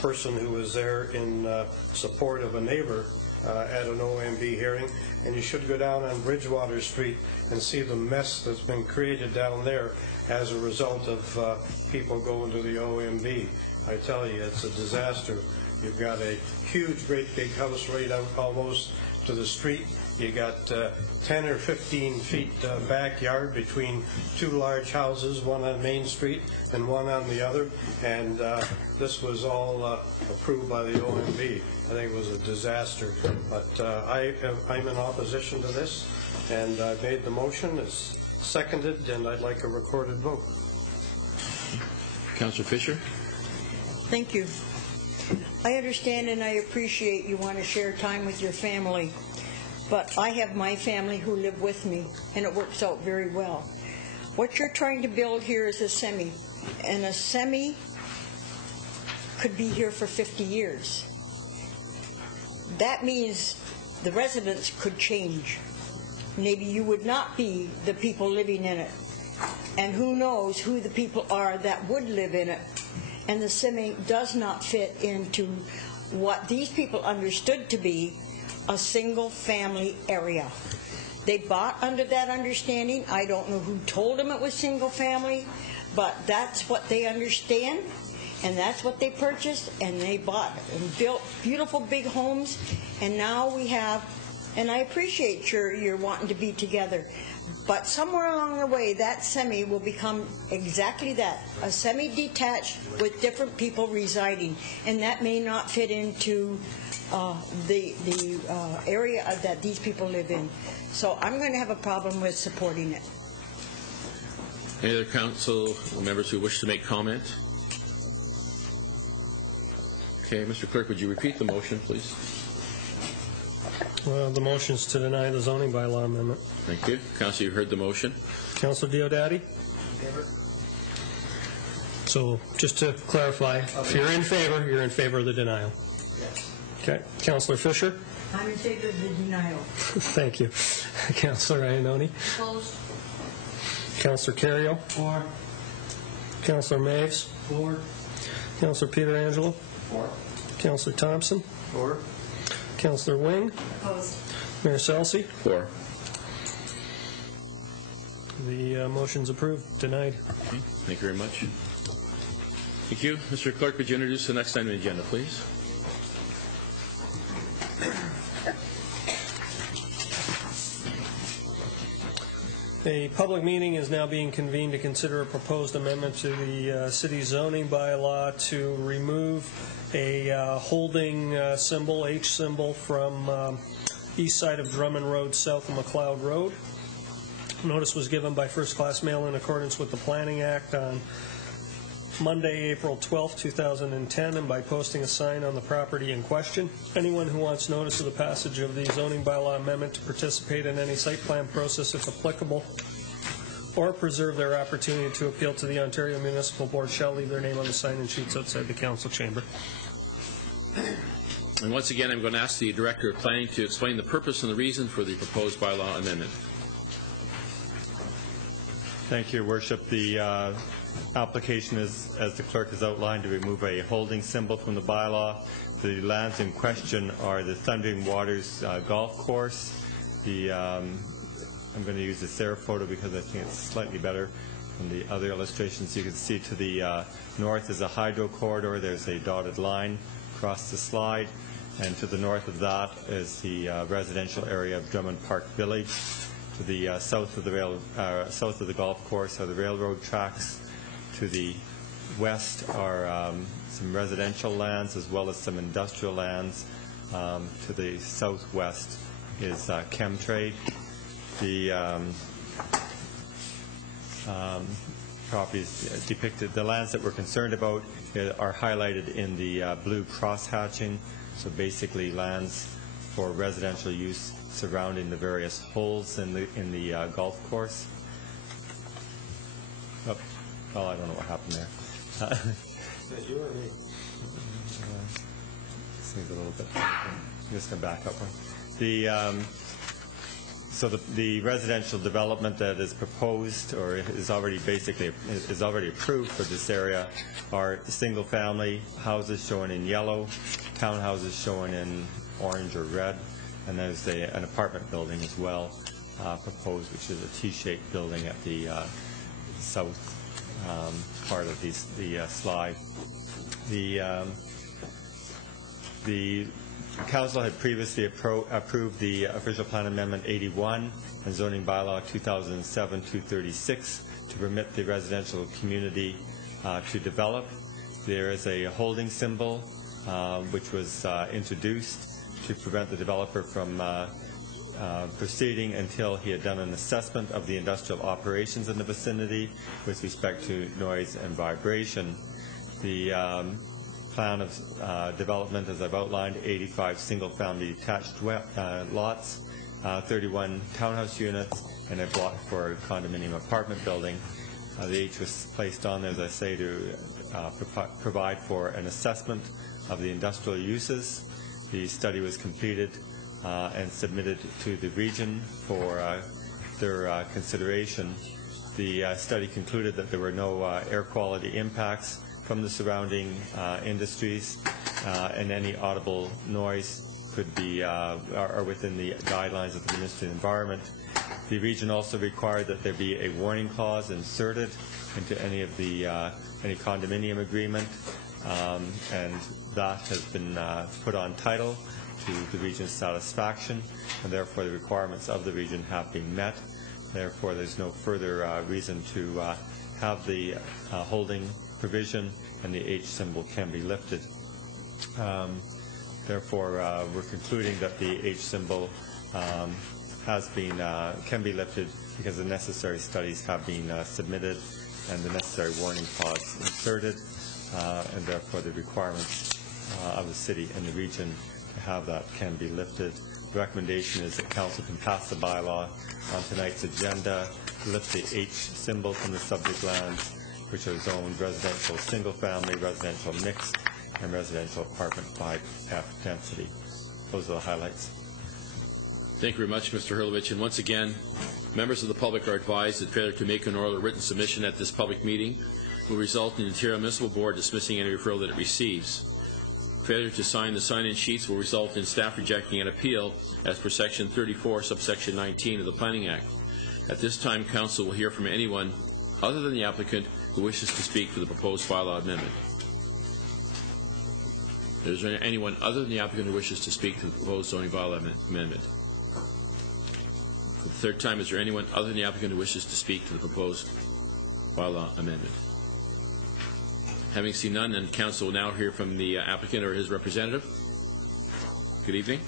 person who was there in support of a neighbor at an OMB hearing, and you should go down on Bridgewater Street and see the mess that's been created down there as a result of people going to the OMB. I tell you, it's a disaster. You've got a huge, great big house right out almost to the street. You got 10 or 15 feet backyard between 2 large houses, one on Main Street and one on the other, and this was all approved by the OMB. I think it was a disaster, but I'm in opposition to this, and I made the motion. It's seconded, and I'd like a recorded vote. Councillor Fisher? Thank you. I understand and I appreciate you want to share time with your family, but I have my family who live with me, and it works out very well. What you're trying to build here is a semi, and a semi could be here for 50 years. That means the residents could change. Maybe you would not be the people living in it, and who knows who the people are that would live in it. And the semi does not fit into what these people understood to be a single-family area. They bought under that understanding. I don't know who told them it was single-family, but that's what they understand, and that's what they purchased, and they bought and built beautiful big homes, and now we have, and I appreciate you're wanting to be together, but somewhere along the way, that semi will become exactly that, a semi-detached with different people residing, and that may not fit into the area that these people live in. So I'm going to have a problem with supporting it. Any other council members who wish to make comment? Okay, Mr. Clerk, would you repeat the motion, please? The motion is to deny the zoning bylaw amendment. Thank you. Council, you heard the motion. Councillor Diodati? So just to clarify, if you're in favor of the denial. Yes. Okay. Councillor Fisher? I'm in favor of the denial. Thank you. Councillor Iannoni? Opposed. Councillor Carrio? For. Councillor Maves? For. Councillor Pietrangelo? For. Councillor Thompson? For. Councillor Wing? Opposed. Mayor Selsey? For. The motion's approved. Denied. Okay. Thank you very much. Thank you. Mr. Clerk, would you introduce the next item on the agenda, please? A public meeting is now being convened to consider a proposed amendment to the city zoning bylaw to remove a holding symbol, H symbol, from east side of Drummond Road, south of McLeod Road. Notice was given by first-class mail in accordance with the Planning Act on Monday, April 12, 2010, and by posting a sign on the property in question. Anyone who wants notice of the passage of the zoning bylaw amendment to participate in any site plan process, if applicable, or preserve their opportunity to appeal to the Ontario Municipal Board shall leave their name on the sign-in sheets outside the council chamber. And once again, I'm going to ask the Director of Planning to explain the purpose and the reason for the proposed bylaw amendment. Thank you, Your Worship. The application is, as the clerk has outlined, to remove a holding symbol from the bylaw. The lands in question are the Thundering Waters golf course. I'm going to use the Sarah photo because I think it's slightly better than the other illustrations. You can see to the north is a hydro corridor. There's a dotted line across the slide. And to the north of that is the residential area of Drummond Park Village. To the south of the golf course are the railroad tracks. To the west are some residential lands as well as some industrial lands. To the southwest is chemtrade. The properties depicted, the lands that we're concerned about are highlighted in the blue cross-hatching. So basically lands for residential use surrounding the various holes in the golf course. Oh, well, I don't know what happened there. You or me? This thing's a little bit. I'm just going to back up one. So the residential development that is proposed or is already approved for this area are single-family houses shown in yellow, townhouses shown in orange or red, and there's an apartment building as well proposed, which is a T-shaped building at the south part of the slide. The Council had previously approved the Official Plan Amendment 81 and Zoning Bylaw 2007-236 to permit the residential community to develop. There is a holding symbol which was introduced to prevent the developer from proceeding until he had done an assessment of the industrial operations in the vicinity with respect to noise and vibration. The plan of development, as I've outlined, 85 single-family detached lots, 31 townhouse units, and a block for a condominium apartment building. The H was placed on there, as I say, to provide for an assessment of the industrial uses. The study was completed and submitted to the region for their consideration. The study concluded that there were no air quality impacts from the surrounding industries, and any audible noise could be are within the guidelines of the Ministry of the Environment. The region also required that there be a warning clause inserted into any of the any condominium agreement, and that has been put on title to the region's satisfaction, and therefore the requirements of the region have been met. Therefore, there's no further reason to have the holding provision, and the H symbol can be lifted. Therefore, we're concluding that the H symbol can be lifted because the necessary studies have been submitted and the necessary warning clause inserted, and therefore the requirements of the city and the region to have that can be lifted. The recommendation is that Council can pass the bylaw on tonight's agenda, lift the H symbol from the subject lands, which are zoned residential single-family, residential mixed, and residential apartment 5F density. Those are the highlights. Thank you very much, Mr. Hurlovich. And once again, members of the public are advised that failure to make an oral or written submission at this public meeting will result in the Ontario Municipal Board dismissing any referral that it receives. Failure to sign the sign-in sheets will result in staff rejecting an appeal as per Section 34, subsection 19 of the Planning Act. At this time, Council will hear from anyone other than the applicant who wishes to speak to the proposed bylaw amendment. Is there anyone other than the applicant who wishes to speak to the proposed zoning bylaw amendment? For the third time, is there anyone other than the applicant who wishes to speak to the proposed bylaw amendment? Having seen none, then Council will now hear from the applicant or his representative. Good evening.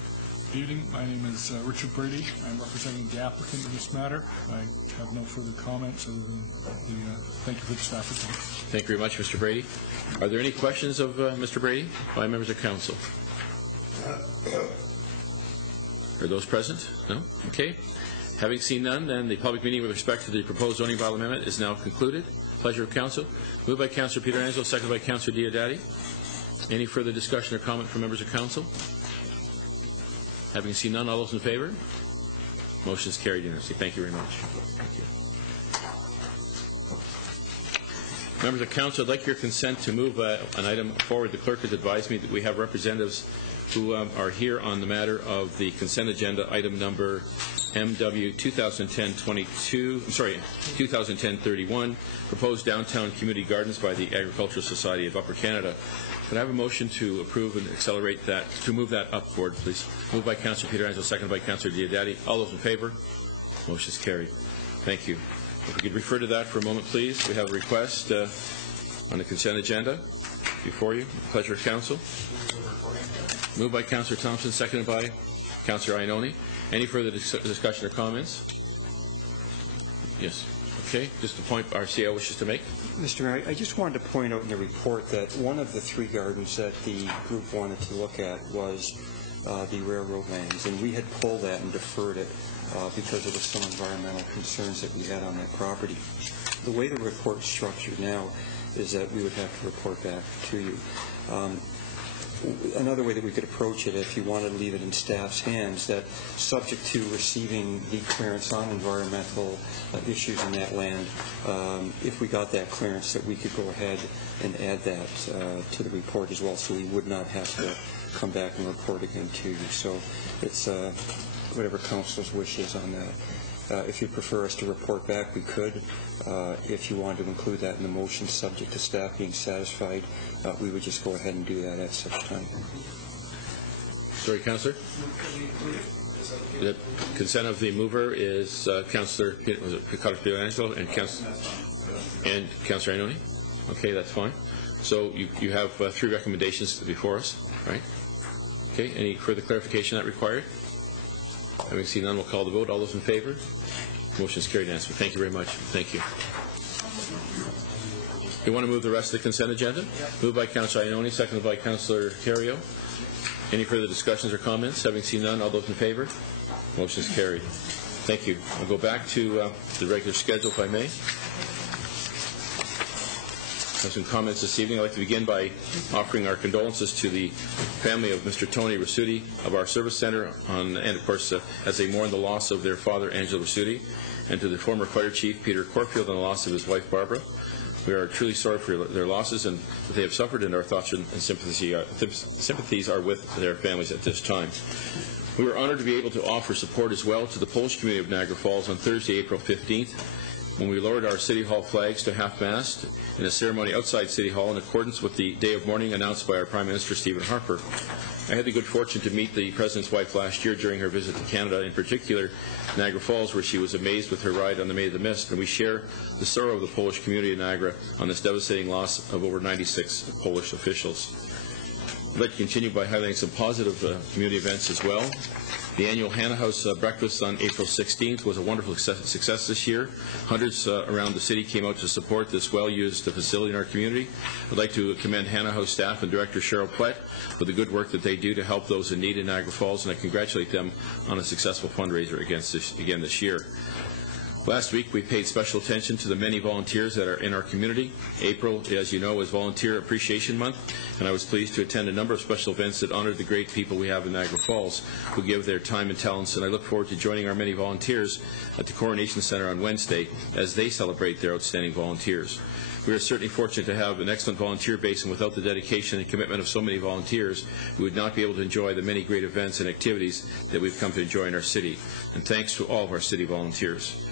Good evening. My name is Richard Brady. I'm representing the applicant in this matter. I have no further comments other than thank you for the staff report. Thank you very much, Mr. Brady. Are there any questions of Mr. Brady by members of Council? Are those present? No? Okay. Having seen none, then the public meeting with respect to the proposed zoning bylaw amendment is now concluded. Pleasure of Council. Moved by Councillor Peter Angelo, seconded by Councillor Diodati. Any further discussion or comment from members of Council? Having seen none, all those in favor? Motion is carried unanimously. Thank you very much. Thank you. Members of Council, I'd like your consent to move an item forward. The clerk has advised me that we have representatives who are here on the matter of the consent agenda, item number MW 2010-31, proposed downtown community gardens by the Agricultural Society of Upper Canada. Can I have a motion to approve and accelerate that, to move that up forward, please? Moved by Councillor Peter Angelo, seconded by Councillor Diodati. All those in favor? Motion is carried. Thank you. If we could refer to that for a moment, please. We have a request on the consent agenda before you. Pleasure of Council. Moved by Councillor Thompson, seconded by Councillor Iannone. Any further discussion or comments? Yes. Okay. Just a point RCO wishes to make. Mr. Mayor, I just wanted to point out in the report that one of the three gardens that the group wanted to look at was the railroad lands, and we had pulled that and deferred it because there were some environmental concerns that we had on that property. The way the report's structured now is that we would have to report back to you. Another way that we could approach it, if you wanted to leave it in staff's hands, that subject to receiving the clearance on environmental issues in that land, if we got that clearance, that we could go ahead and add that to the report as well, so we would not have to come back and report again to you. So it's whatever council's wishes on that. If you prefer us to report back, we could. If you wanted to include that in the motion subject to staff being satisfied, we would just go ahead and do that at such time. Sorry, Councillor? The consent of the mover is Councillor Picard-Angelo and Councillor Iannone? Okay, that's fine. So you have 3 recommendations before us, right? Okay, any further clarification that required? Having seen none, we'll call the vote. All those in favor? Motion is carried unanimously. Thank you very much. Thank you. You want to move the rest of the consent agenda? Moved by Councillor Iannone, seconded by Councillor Terrio. Any further discussions or comments? Having seen none, all those in favor? Motion is carried. Thank you. I'll go back to the regular schedule, if I may. I have some comments this evening. I'd like to begin by offering our condolences to the family of Mr. Tony Rasuti of our service center, and of course, as they mourn the loss of their father, Angelo Rasuti, and to the former fire chief, Peter Corfield, and the loss of his wife, Barbara. We are truly sorry for their losses and that they have suffered, and our thoughts and sympathies are with their families at this time. We were honored to be able to offer support as well to the Polish community of Niagara Falls on Thursday, April 15th, when we lowered our City Hall flags to half-mast in a ceremony outside City Hall in accordance with the day of mourning announced by our Prime Minister, Stephen Harper. I had the good fortune to meet the President's wife last year during her visit to Canada, in particular Niagara Falls, where she was amazed with her ride on the Maid of the Mist, and we share the sorrow of the Polish community in Niagara on this devastating loss of over 96 Polish officials. I'd like to continue by highlighting some positive community events as well. The annual Hannah House breakfast on April 16th was a wonderful success this year. Hundreds around the city came out to support this well-used facility in our community. I'd like to commend Hannah House staff and Director Cheryl Plett for the good work that they do to help those in need in Niagara Falls, and I congratulate them on a successful fundraiser again this year. Last week, we paid special attention to the many volunteers that are in our community. April, as you know, is Volunteer Appreciation Month, and I was pleased to attend a number of special events that honored the great people we have in Niagara Falls who give their time and talents, and I look forward to joining our many volunteers at the Coronation Centre on Wednesday as they celebrate their outstanding volunteers. We are certainly fortunate to have an excellent volunteer base, and without the dedication and commitment of so many volunteers, we would not be able to enjoy the many great events and activities that we've come to enjoy in our city. And thanks to all of our city volunteers.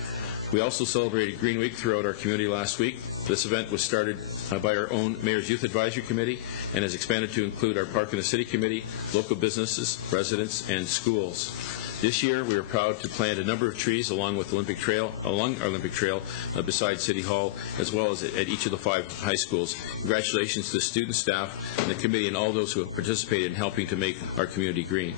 We also celebrated Green Week throughout our community last week. This event was started by our own Mayor's Youth Advisory Committee and has expanded to include our Park and the City Committee, local businesses, residents, and schools. This year, we are proud to plant a number of trees along our Olympic Trail beside City Hall, as well as at each of the 5 high schools. Congratulations to the student staff and the committee and all those who have participated in helping to make our community green.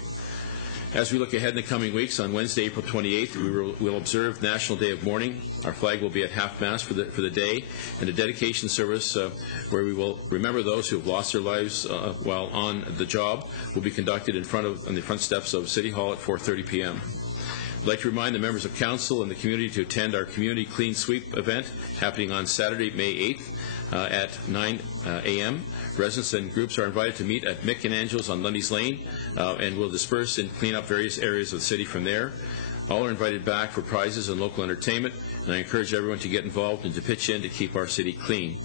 As we look ahead in the coming weeks, on Wednesday, April 28th, we will observe National Day of Mourning. Our flag will be at half-mast for the day, and a dedication service where we will remember those who have lost their lives while on the job will be conducted on the front steps of City Hall at 4:30 p.m. I'd like to remind the members of Council and the community to attend our Community Clean Sweep event happening on Saturday, May 8th at 9 a.m. Residents and groups are invited to meet at Mick and Angel's on Lundy's Lane, and will disperse and clean up various areas of the city from there. All are invited back for prizes and local entertainment, and I encourage everyone to get involved and to pitch in to keep our city clean.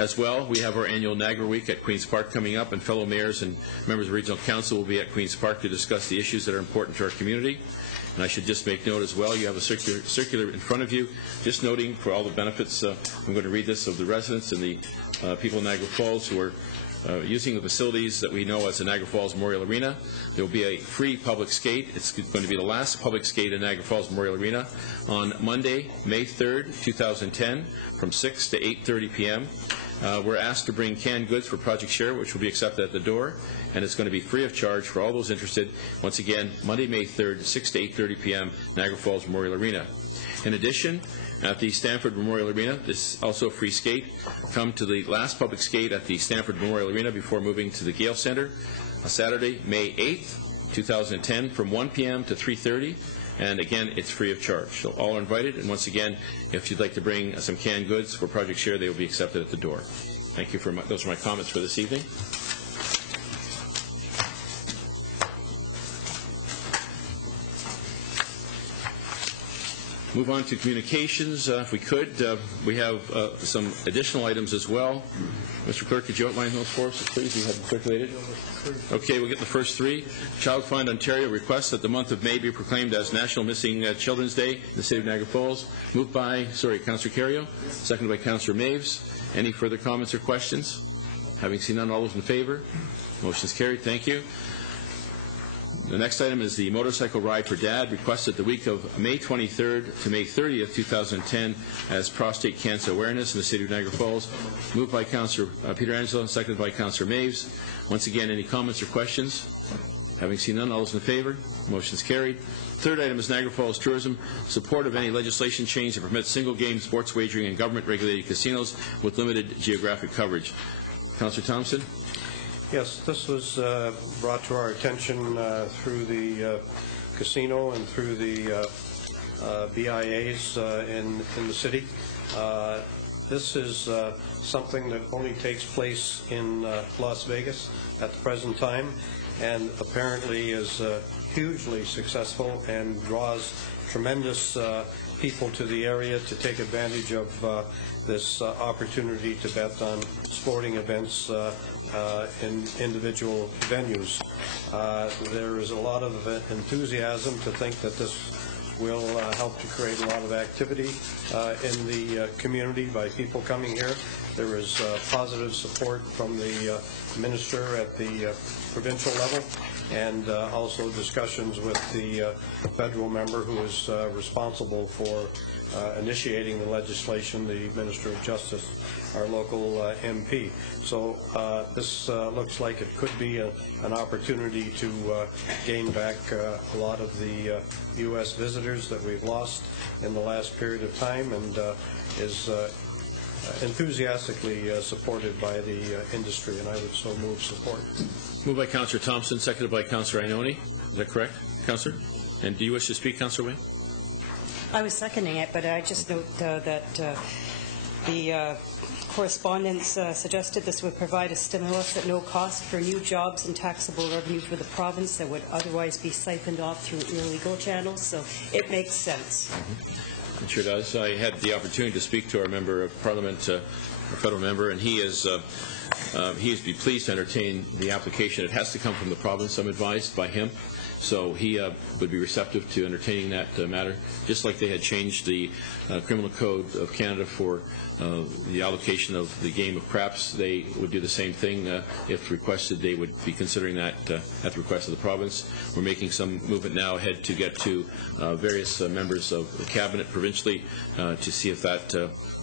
As well, we have our annual Niagara Week at Queen's Park coming up, and fellow mayors and members of Regional Council will be at Queen's Park to discuss the issues that are important to our community. And I should just make note as well, you have a circular in front of you, just noting for all the benefits, I'm going to read this, of the residents and the people in Niagara Falls who are using the facilities that we know as the Niagara Falls Memorial Arena. There will be a free public skate. It's going to be the last public skate in Niagara Falls Memorial Arena on Monday, May 3rd, 2010, from 6 to 8:30 p.m. We're asked to bring canned goods for Project Share, which will be accepted at the door, and it's going to be free of charge for all those interested. Once again, Monday, May 3rd, 6 to 8:30 p.m., Niagara Falls Memorial Arena. In addition, at the Stamford Memorial Arena, this is also a free skate. Come to the last public skate at the Stamford Memorial Arena before moving to the Gale Centre on Saturday, May 8th, 2010, from 1 p.m. to 3:30. and again, it's free of charge. So all are invited, and once again, if you'd like to bring some canned goods for Project Share, they will be accepted at the door. Thank you those are my comments for this evening. Move on to communications, if we could. We have some additional items as well. Mr. Clerk, could you outline those for us, please? You have them circulated. Okay, we'll get the first three. Child Fund Ontario requests that the month of May be proclaimed as National Missing Children's Day in the City of Niagara Falls. Moved by, Councillor Carrio, seconded by Councillor Maves. Any further comments or questions? Having seen none, all those in favor? Motion is carried. Thank you. The next item is the Motorcycle Ride for Dad, requested the week of May 23rd to May 30th, 2010, as Prostate Cancer Awareness in the City of Niagara Falls. Moved by Councillor Peter Angelo, seconded by Councillor Maves. Once again, any comments or questions? Having seen none, all those in favor? Motion is carried. Third item is Niagara Falls Tourism, support of any legislation change that permits single-game sports wagering in government-regulated casinos with limited geographic coverage. Councillor Thompson? Yes, this was brought to our attention through the casino and through the BIAs in the city. This is something that only takes place in Las Vegas at the present time, and apparently is hugely successful and draws tremendous people to the area to take advantage of this opportunity to bet on sporting events in individual venues. There is a lot of enthusiasm to think that this will help to create a lot of activity in the community by people coming here. There is positive support from the minister at the provincial level, and also discussions with the federal member who is responsible for initiating the legislation, the Minister of Justice, our local MP. So this looks like it could be an opportunity to gain back a lot of the U.S. visitors that we've lost in the last period of time, and is enthusiastically supported by the industry, and I would so move support. Moved by Councillor Thompson, seconded by Councillor Ioannoni. Is that correct, Councillor? And do you wish to speak, Councillor Wing? I was seconding it, but I just note that the correspondence suggested this would provide a stimulus at no cost for new jobs and taxable revenue for the province that would otherwise be siphoned off through illegal channels, so it makes sense. It sure does. I had the opportunity to speak to our Member of Parliament, a federal member, and he is be pleased to entertain the application. It has to come from the province, I'm advised, by him. So he would be receptive to entertaining that matter, just like they had changed the Criminal Code of Canada for the allocation of the game of craps. They would do the same thing. If requested, they would be considering that at the request of the province. We're making some movement now ahead to get to various members of the Cabinet provincially to see if that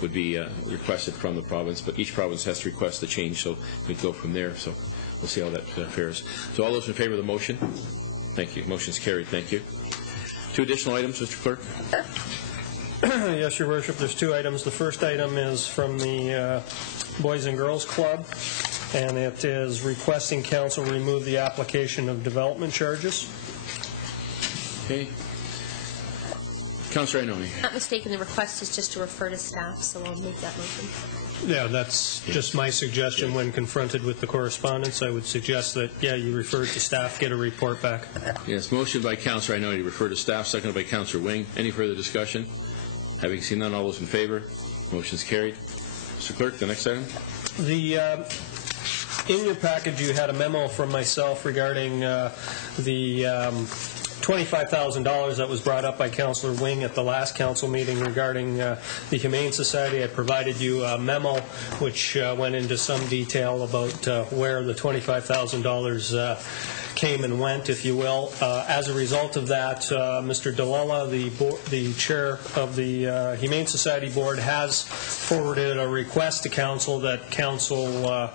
would be requested from the province. But each province has to request the change, so we'd go from there. So we'll see how that fares. So all those in favor of the motion? Thank you. Motion's carried. Thank you. Two additional items, Mr. Clerk. Yes, Your Worship. There's two items. The first item is from the Boys and Girls Club, and it is requesting council remove the application of development charges. Okay. Councillor Ioannoni. Not mistaken, the request is just to refer to staff, so I'll make that motion. Yeah, that's just my suggestion when confronted with the correspondence. I would suggest that, you refer to staff, get a report back. Yes, motion by Councillor Ioannoni to refer to staff, seconded by Councillor Wing. Any further discussion? Having seen none, all those in favor? Motion is carried. Mr. Clerk, the next item. In your package, you had a memo from myself regarding the $25,000 that was brought up by Councillor Wing at the last council meeting regarding the Humane Society. I provided you a memo which went into some detail about where the $25,000 came and went, if you will. As a result of that, Mr. Dalala, the chair of the Humane Society Board, has forwarded a request to council that council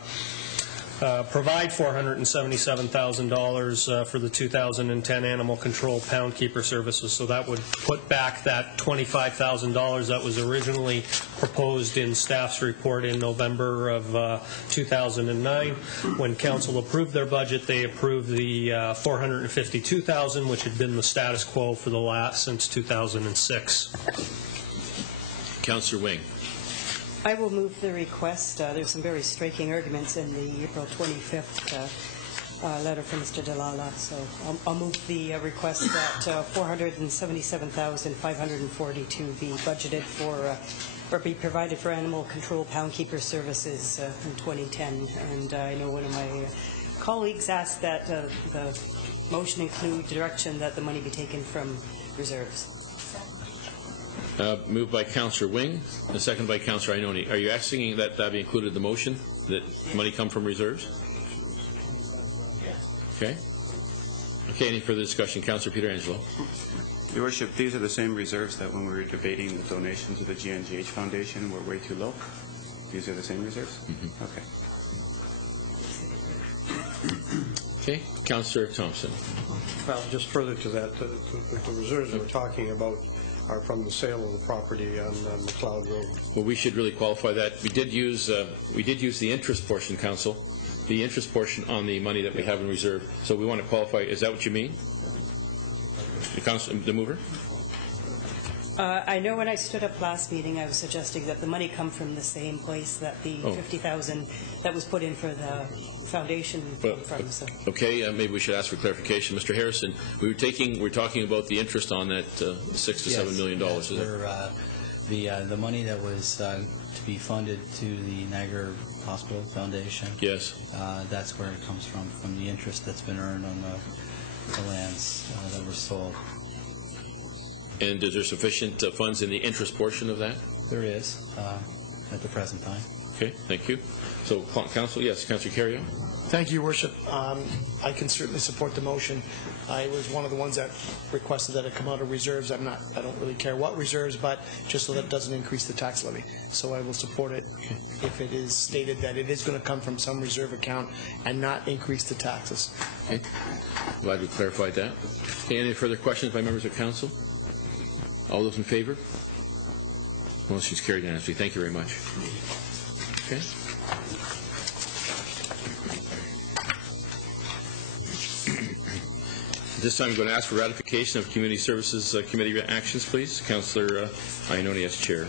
provide $477,000 for the 2010 animal control pound keeper services. So that would put back that $25,000 that was originally proposed in staff's report in November of 2009. When council approved their budget, they approved the $452,000, which had been the status quo for the last since 2006. Councillor Wing. I will move the request. There's some very striking arguments in the April 25th letter from Mr. Delala. So I'll move the request that $477,542 be budgeted for or be provided for animal control pound keeper services in 2010. And I know one of my colleagues asked that the motion include direction that the money be taken from reserves. Moved by Councillor Wing, and seconded by Councillor Ioannoni. Are you asking that that be included in the motion, that money come from reserves? Okay. Okay, any further discussion? Councillor Pietrangelo. Your Worship, these are the same reserves that when we were debating the donations to the GNGH Foundation were way too low. These are the same reserves? Mm-hmm. Okay. Okay. Councillor Thompson. Well, just further to that, the reserves that we're talking about are from the sale of the property on McLeod Road. Well, we should really qualify that. We did use the interest portion, Council, the interest portion on the money that we have in reserve. So we want to qualify. Is that what you mean? The mover? I know when I stood up last meeting, I was suggesting that the money come from the same place that the $50,000 that was put in for the foundation came from. So. Okay, maybe we should ask for clarification. Mr. Harrison, we're talking about the interest on that $6 to $7 million. Yes, the money that was to be funded to the Niagara Hospital Foundation. Yes. That's where it comes from the interest that's been earned on the lands that were sold. And is there sufficient funds in the interest portion of that? There is, at the present time. Okay, thank you. So, Council, yes, Councillor Carrier. Thank you, Your Worship. I can certainly support the motion. I was one of the ones that requested that it come out of reserves. I don't really care what reserves, but just so that it doesn't increase the tax levy. So I will support it if it is stated that it is going to come from some reserve account and not increase the taxes. Okay. Glad we clarified that. Okay, any further questions by members of Council? All those in favor? Motion is carried unanimously. Thank you very much. Okay. This time I'm going to ask for ratification of Community Services Committee actions, please. Councillor Ioannoni as Chair.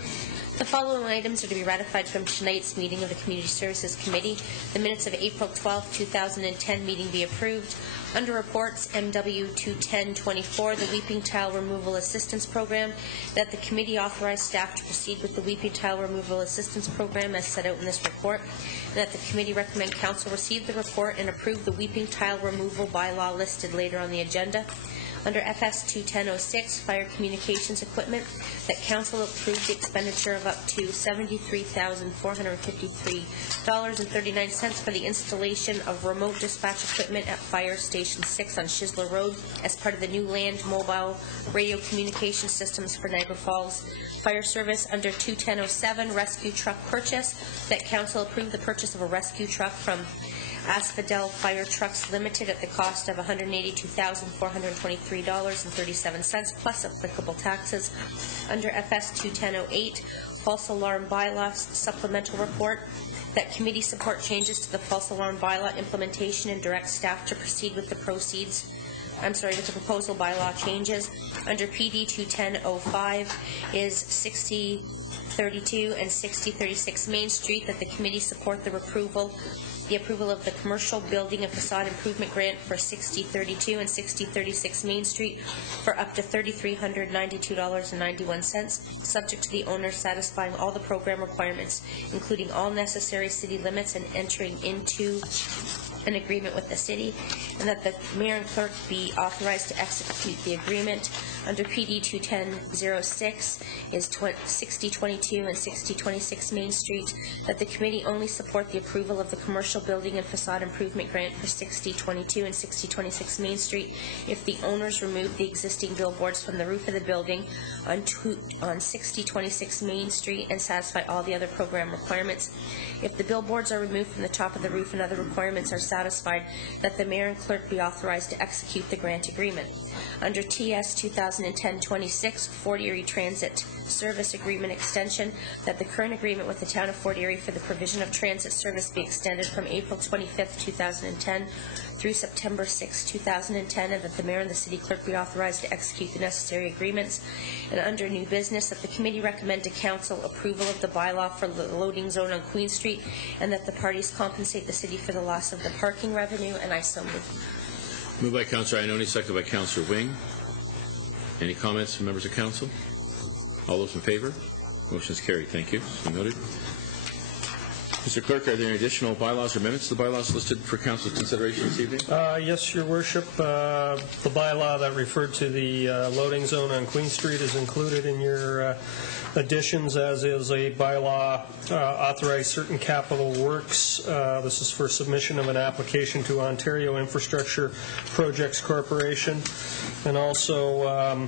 The following items are to be ratified from tonight's meeting of the Community Services Committee. The minutes of April 12, 2010 meeting be approved. Under reports, MW 21024, the Weeping Tile Removal Assistance Program, that the committee authorized staff to proceed with the Weeping Tile Removal Assistance Program as set out in this report, and that the committee recommend council receive the report and approve the Weeping Tile Removal bylaw listed later on the agenda. Under FS 21006, Fire Communications Equipment, that Council approved the expenditure of up to $73,453.39 for the installation of remote dispatch equipment at Fire Station 6 on Shizler Road as part of the new land mobile radio communication systems for Niagara Falls Fire Service. Under 21007, Rescue Truck Purchase, that Council approved the purchase of a rescue truck from Asphodel Fire Trucks Limited at the cost of $182,423.37 plus applicable taxes. Under FS 21008, False Alarm Bylaw Supplemental Report, that committee support changes to the false alarm bylaw implementation and direct staff to proceed with the with the proposal bylaw changes. Under PD 21005 is 6032 and 6036 Main Street, that the committee support the approval of the commercial building and facade improvement grant for 6032 and 6036 Main Street for up to $3,392.91, subject to the owner satisfying all the program requirements, including all necessary city limits and entering into an agreement with the city, and that the mayor and clerk be authorized to execute the agreement. Under PD 21006 is 6022 and 6026 Main Street, that the committee only support the approval of the commercial building and facade improvement grant for 6022 and 6026 Main Street if the owners remove the existing billboards from the roof of the building on 6026 Main Street and satisfy all the other program requirements. If the billboards are removed from the top of the roof and other requirements are satisfied, that the mayor and clerk be authorized to execute the grant agreement. Under TS 2010-26, Fort Erie Transit Service Agreement Extension, that the current agreement with the town of Fort Erie for the provision of transit service be extended from April 25th, 2010 through September 6, 2010, and that the mayor and the city clerk be authorized to execute the necessary agreements. And under new business, that the committee recommend to council approval of the bylaw for the loading zone on Queen Street, and that the parties compensate the city for the loss of the parking revenue, and I so move. Moved by Councillor Ioannoni, seconded by Councillor Wing. Any comments from members of council? All those in favor? Motion is carried. Thank you. So noted. Mr. Clerk, are there any additional bylaws or amendments to the bylaws listed for council's consideration this evening? Yes, Your Worship. The bylaw that referred to the loading zone on Queen Street is included in your additions, as is a bylaw authorize certain capital works. This is for submission of an application to Ontario Infrastructure Projects Corporation. And also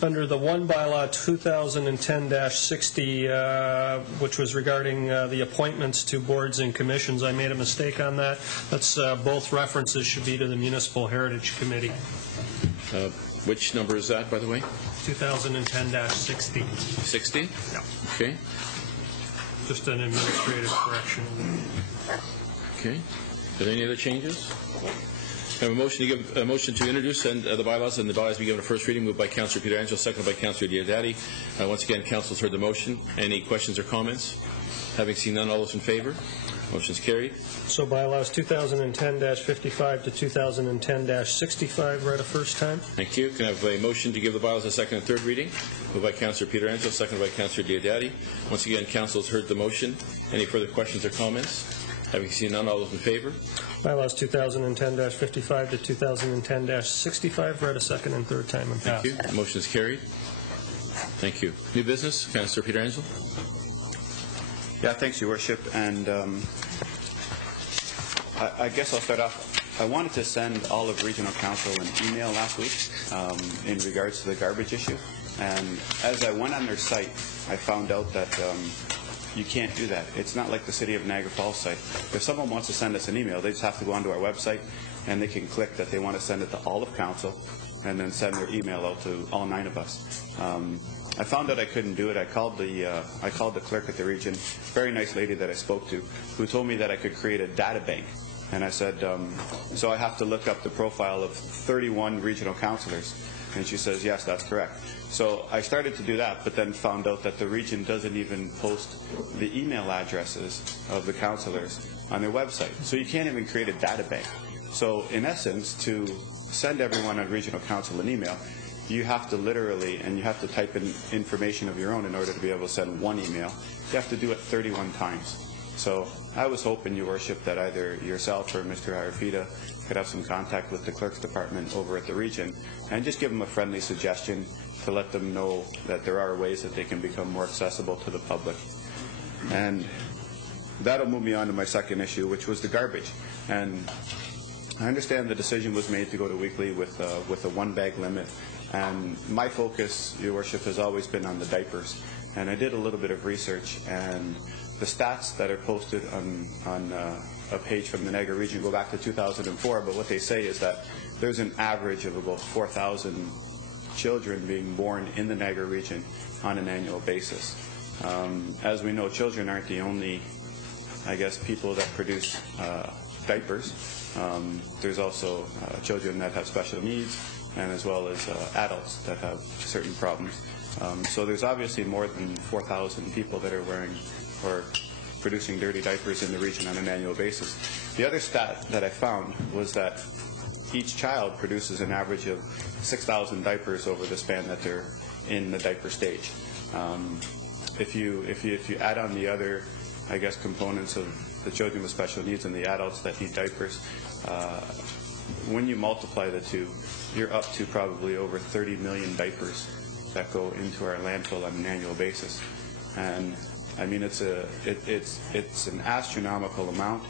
under the one bylaw 2010-60, which was regarding the appointments to boards and commissions, I made a mistake on that. That's both references should be to the Municipal Heritage Committee. Which number is that, by the way? 2010-60. 60? Yeah. Okay. Just an administrative correction. Okay. Are there any other changes? I have a motion to introduce the bylaws, and the bylaws be given a first reading, moved by Councillor Pietrangelo, seconded by Councillor Diodati. Once again, council's heard the motion. Any questions or comments? Having seen none, all those in favor? Motion is carried. So bylaws 2010-55 to 2010-65 read a first time. Thank you. Can I have a motion to give the bylaws a second and third reading? Moved by Councillor Pietrangelo, seconded by Councillor Diodati. Once again, council has heard the motion. Any further questions or comments? Having seen none, all those in favor? Bylaws 2010-55 to 2010-65 read a second and third time and passed. Thank you. The motion is carried. Thank you. New business, Councillor Pietrangelo. Yeah, thanks, Your Worship. And I guess I'll start off. I wanted to send all of Regional Council an email last week in regards to the garbage issue. And as I went on their site, I found out that you can't do that. It's not like the City of Niagara Falls site. If someone wants to send us an email, they just have to go onto our website and they can click that they want to send it to all of council and then send their email out to all 9 of us. I found out I couldn't do it. I called the clerk at the region, very nice lady that I spoke to, who told me that I could create a data bank. And I said, so I have to look up the profile of 31 regional councillors. And she says, yes, that's correct. So I started to do that, but then found out that the region doesn't even post the email addresses of the councillors on their website. So you can't even create a data bank. So in essence, to send everyone on regional council an email, you have to literally, and you have to type in information of your own in order to be able to send one email. You have to do it 31 times. So I was hoping, Your Worship, that either yourself or Mr. Harafita could have some contact with the clerk's department over at the region and just give them a friendly suggestion to let them know that there are ways that they can become more accessible to the public. And that'll move me on to my second issue, which was the garbage. And I understand the decision was made to go to weekly with a one-bag limit. And my focus, Your Worship, has always been on the diapers. And I did a little bit of research, and the stats that are posted on a page from the Niagara region go back to 2004, but what they say is that there's an average of about 4,000 children being born in the Niagara region on an annual basis. As we know, children aren't the only, I guess, people that produce diapers. There's also children that have special needs, and as well as adults that have certain problems. So there's obviously more than 4,000 people that are wearing or producing dirty diapers in the region on an annual basis. The other stat that I found was that each child produces an average of 6,000 diapers over the span that they're in the diaper stage. If you add on the other, I guess, components of the children with special needs and the adults that need diapers, when you multiply the two, you're up to probably over 30 million diapers that go into our landfill on an annual basis. And I mean, it's an astronomical amount.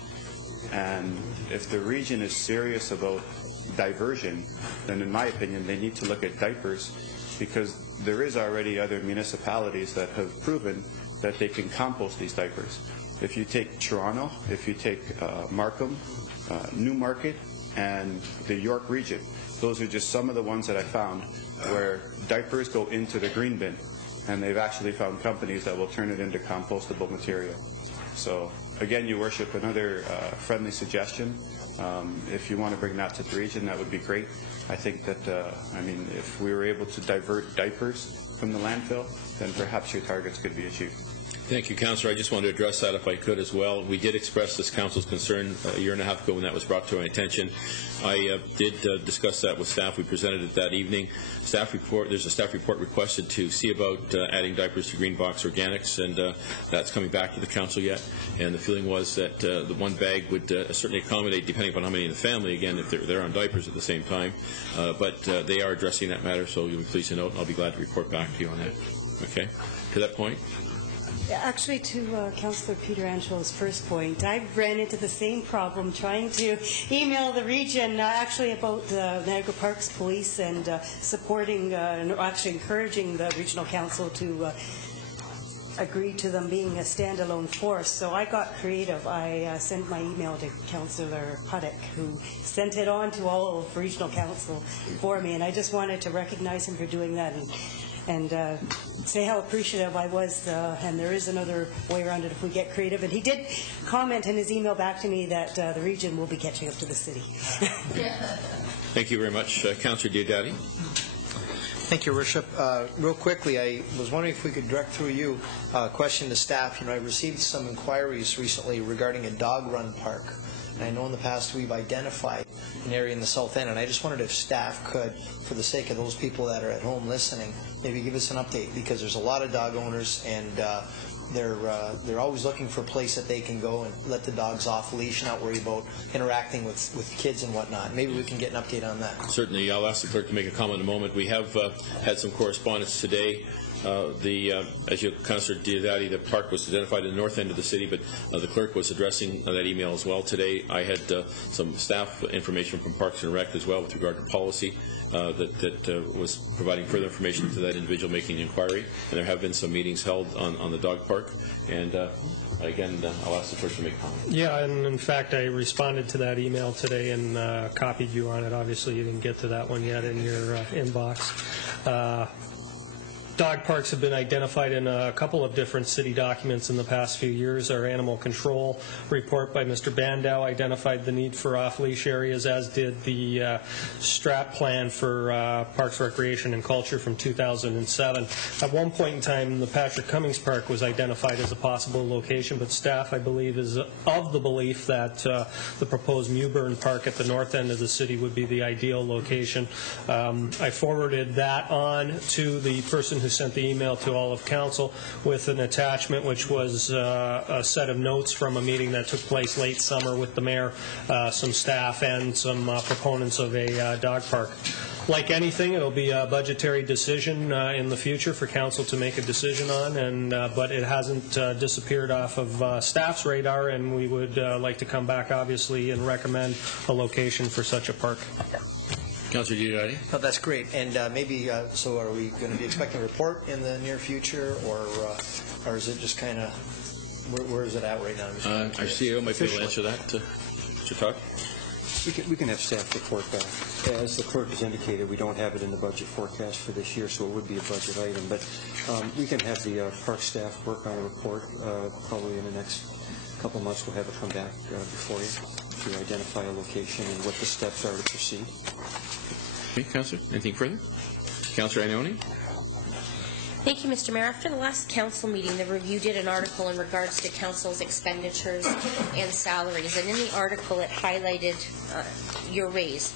And if the region is serious about diversion, then in my opinion, they need to look at diapers, because there is already other municipalities that have proven that they can compost these diapers. If you take Toronto, if you take Markham, Newmarket, and the York region, those are just some of the ones that I found where diapers go into the green bin, and they've actually found companies that will turn it into compostable material. So again, Your Worship, another friendly suggestion. If you want to bring that to the region, that would be great. I think that, I mean, if we were able to divert diapers from the landfill, then perhaps your targets could be achieved. Thank you, Councillor. I just wanted to address that if I could as well. We did express this Council's concern a year and a half ago when that was brought to my attention. I did discuss that with staff. We presented it that evening. There's a staff report requested to see about adding diapers to Green Box Organics, and that's coming back to the Council yet. And the feeling was that the one bag would certainly accommodate, depending upon how many in the family, again, if they're on diapers at the same time. But they are addressing that matter, so you'll be pleased to note, and I'll be glad to report back to you on that. Okay? To that point? Actually, to Councillor Peter Angelo's first point, I ran into the same problem trying to email the region actually about Niagara Parks Police and supporting, actually encouraging the Regional Council to agree to them being a standalone force. So I got creative. I sent my email to Councillor Puddick, who sent it on to all of Regional Council for me, and I just wanted to recognize him for doing that and say how appreciative I was, and there is another way around it if we get creative. And he did comment in his email back to me that the region will be catching up to the city. Thank you very much. Councillor Diodati. Thank you, Your Worship. Real quickly, I was wondering if we could direct through you a question to staff. I received some inquiries recently regarding a dog run park. And I know in the past we've identified an area in the south end, and I just wondered if staff could, for the sake of those people that are at home listening, maybe give us an update, because there's a lot of dog owners, and they're always looking for a place that they can go and let the dogs off leash, not worry about interacting with kids and whatnot. Maybe we can get an update on that. Certainly. I'll ask the clerk to make a comment in a moment. We have had some correspondence today. As you, Councillor Diodati, the park was identified in the north end of the city, but the clerk was addressing that email as well today. I had some staff information from Parks and Rec as well with regard to policy that was providing further information to that individual making the inquiry. And there have been some meetings held on the dog park. And again, I'll ask the clerk to make a comment. Yeah, and in fact, I responded to that email today and copied you on it. Obviously, you didn't get to that one yet in your inbox. Dog parks have been identified in a couple of different city documents in the past few years. Our animal control report by Mr. Bandow identified the need for off-leash areas, as did the STRAP plan for Parks, Recreation and Culture from 2007. At one point in time, the Patrick Cummings Park was identified as a possible location, but staff, I believe, is of the belief that the proposed Mewburn Park at the north end of the city would be the ideal location. I forwarded that on to the person who sent the email to all of council with an attachment which was a set of notes from a meeting that took place late summer with the mayor, some staff, and some proponents of a dog park. Like anything, it'll be a budgetary decision in the future for council to make a decision on, but it hasn't disappeared off of staff's radar, and we would like to come back, obviously, and recommend a location for such a park. Councillor Diodati. Oh, that's great. And maybe, so are we going to be expecting a report in the near future, or is it just kind of, where is it at right now? Our CEO might be able to answer that. Mr. Tuck? We can have staff report back. As the clerk has indicated, we don't have it in the budget forecast for this year, so it would be a budget item. But we can have the park staff work on a report probably in the next couple of months. We'll have it come back before you to identify a location and what the steps are to proceed. Okay, Councillor. Anything further? Councillor Iannone. Thank you, Mr. Mayor. After the last council meeting, the Review did an article in regards to council's expenditures and salaries, and in the article it highlighted your raise.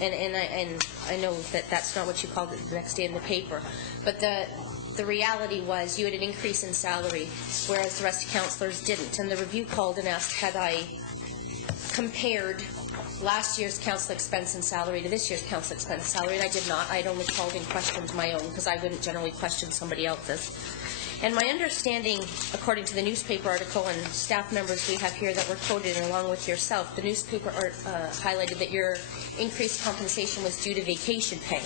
And I know that that's not what you called it the next day in the paper, but the reality was you had an increase in salary, whereas the rest of councillors didn't. And the Review called and asked, had I compared last year's council expense and salary to this year's council expense and salary, and I did not. I'd only called in questions my own, because I wouldn't generally question somebody else's. And my understanding, according to the newspaper article and staff members we have here that were quoted along with yourself, the newspaper highlighted that your increased compensation was due to vacation pay.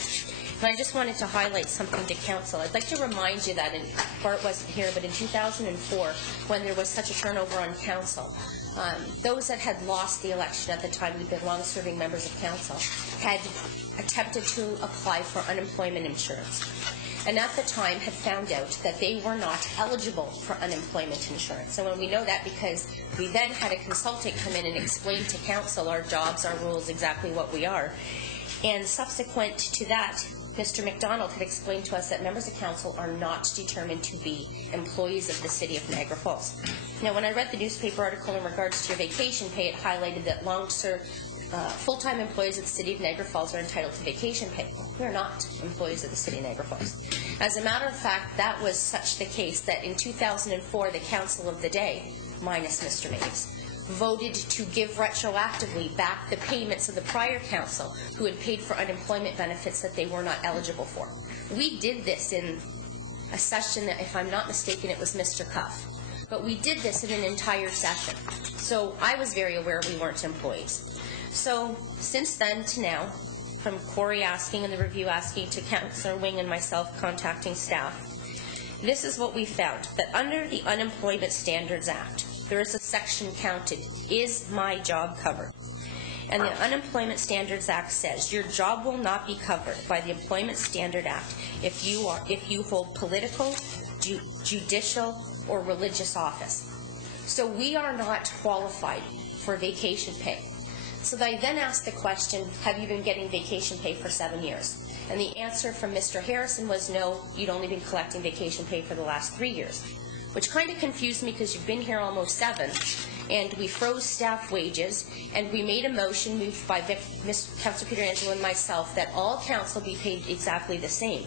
And I just wanted to highlight something to council. I'd like to remind you that, and Bart wasn't here, but in 2004, when there was such a turnover on council, those that had lost the election at the time, we've been long-serving members of council, had attempted to apply for unemployment insurance. And at the time had found out that they were not eligible for unemployment insurance. And when we know that, because we then had a consultant come in and explain to council our jobs, our rules, exactly what we are. And subsequent to that, Mr. McDonald had explained to us that members of council are not determined to be employees of the City of Niagara Falls. Now, when I read the newspaper article in regards to your vacation pay, it highlighted that full-time employees of the City of Niagara Falls are entitled to vacation pay. We are not employees of the City of Niagara Falls. As a matter of fact, that was such the case that in 2004, the council of the day, minus Mr. Maves, voted to give retroactively back the payments of the prior council who had paid for unemployment benefits that they were not eligible for. We did this in a session that, if I'm not mistaken, it was Mr. Cuff. But we did this in an entire session. So I was very aware we weren't employees. So since then to now, from Corey asking and the review asking to Councillor Wing and myself contacting staff, this is what we found, that under the Unemployment Standards Act, there is a section counted, is my job covered? And the Unemployment Standards Act says your job will not be covered by the Employment Standard Act if you hold political, judicial, or religious office. So we are not qualified for vacation pay. So I then asked the question, have you been getting vacation pay for 7 years? And the answer from Mr. Harrison was no, you'd only been collecting vacation pay for the last 3 years. Which kind of confused me, because you've been here almost 7, and we froze staff wages, and we made a motion moved by Councillor Peter Angelo and myself that all council be paid exactly the same.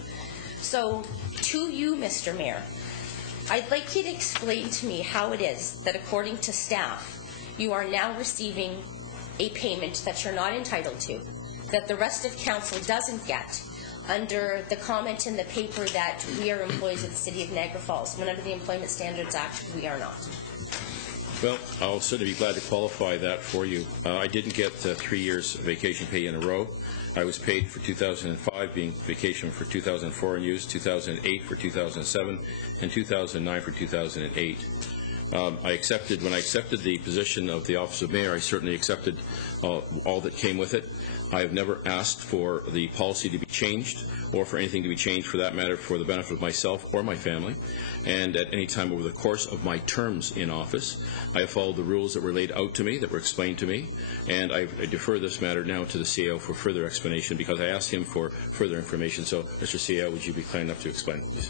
So to you, Mr. Mayor, I'd like you to explain to me how it is that, according to staff, you are now receiving a payment that you're not entitled to, that the rest of council doesn't get, under the comment in the paper that we are employees of the City of Niagara Falls, when under the Employment Standards Act, we are not. Well, I'll certainly be glad to qualify that for you. I didn't get 3 years vacation pay in a row. I was paid for 2005, being vacation for 2004 unused, 2008 for 2007, and 2009 for 2008. When I accepted the position of the office of mayor, I certainly accepted all that came with it. I have never asked for the policy to be changed, or for anything to be changed, for that matter, for the benefit of myself or my family. And at any time over the course of my terms in office, I have followed the rules that were laid out to me, that were explained to me, and I defer this matter now to the CAO for further explanation, because I asked him for further information. So, Mr. CAO, would you be kind enough to explain, please?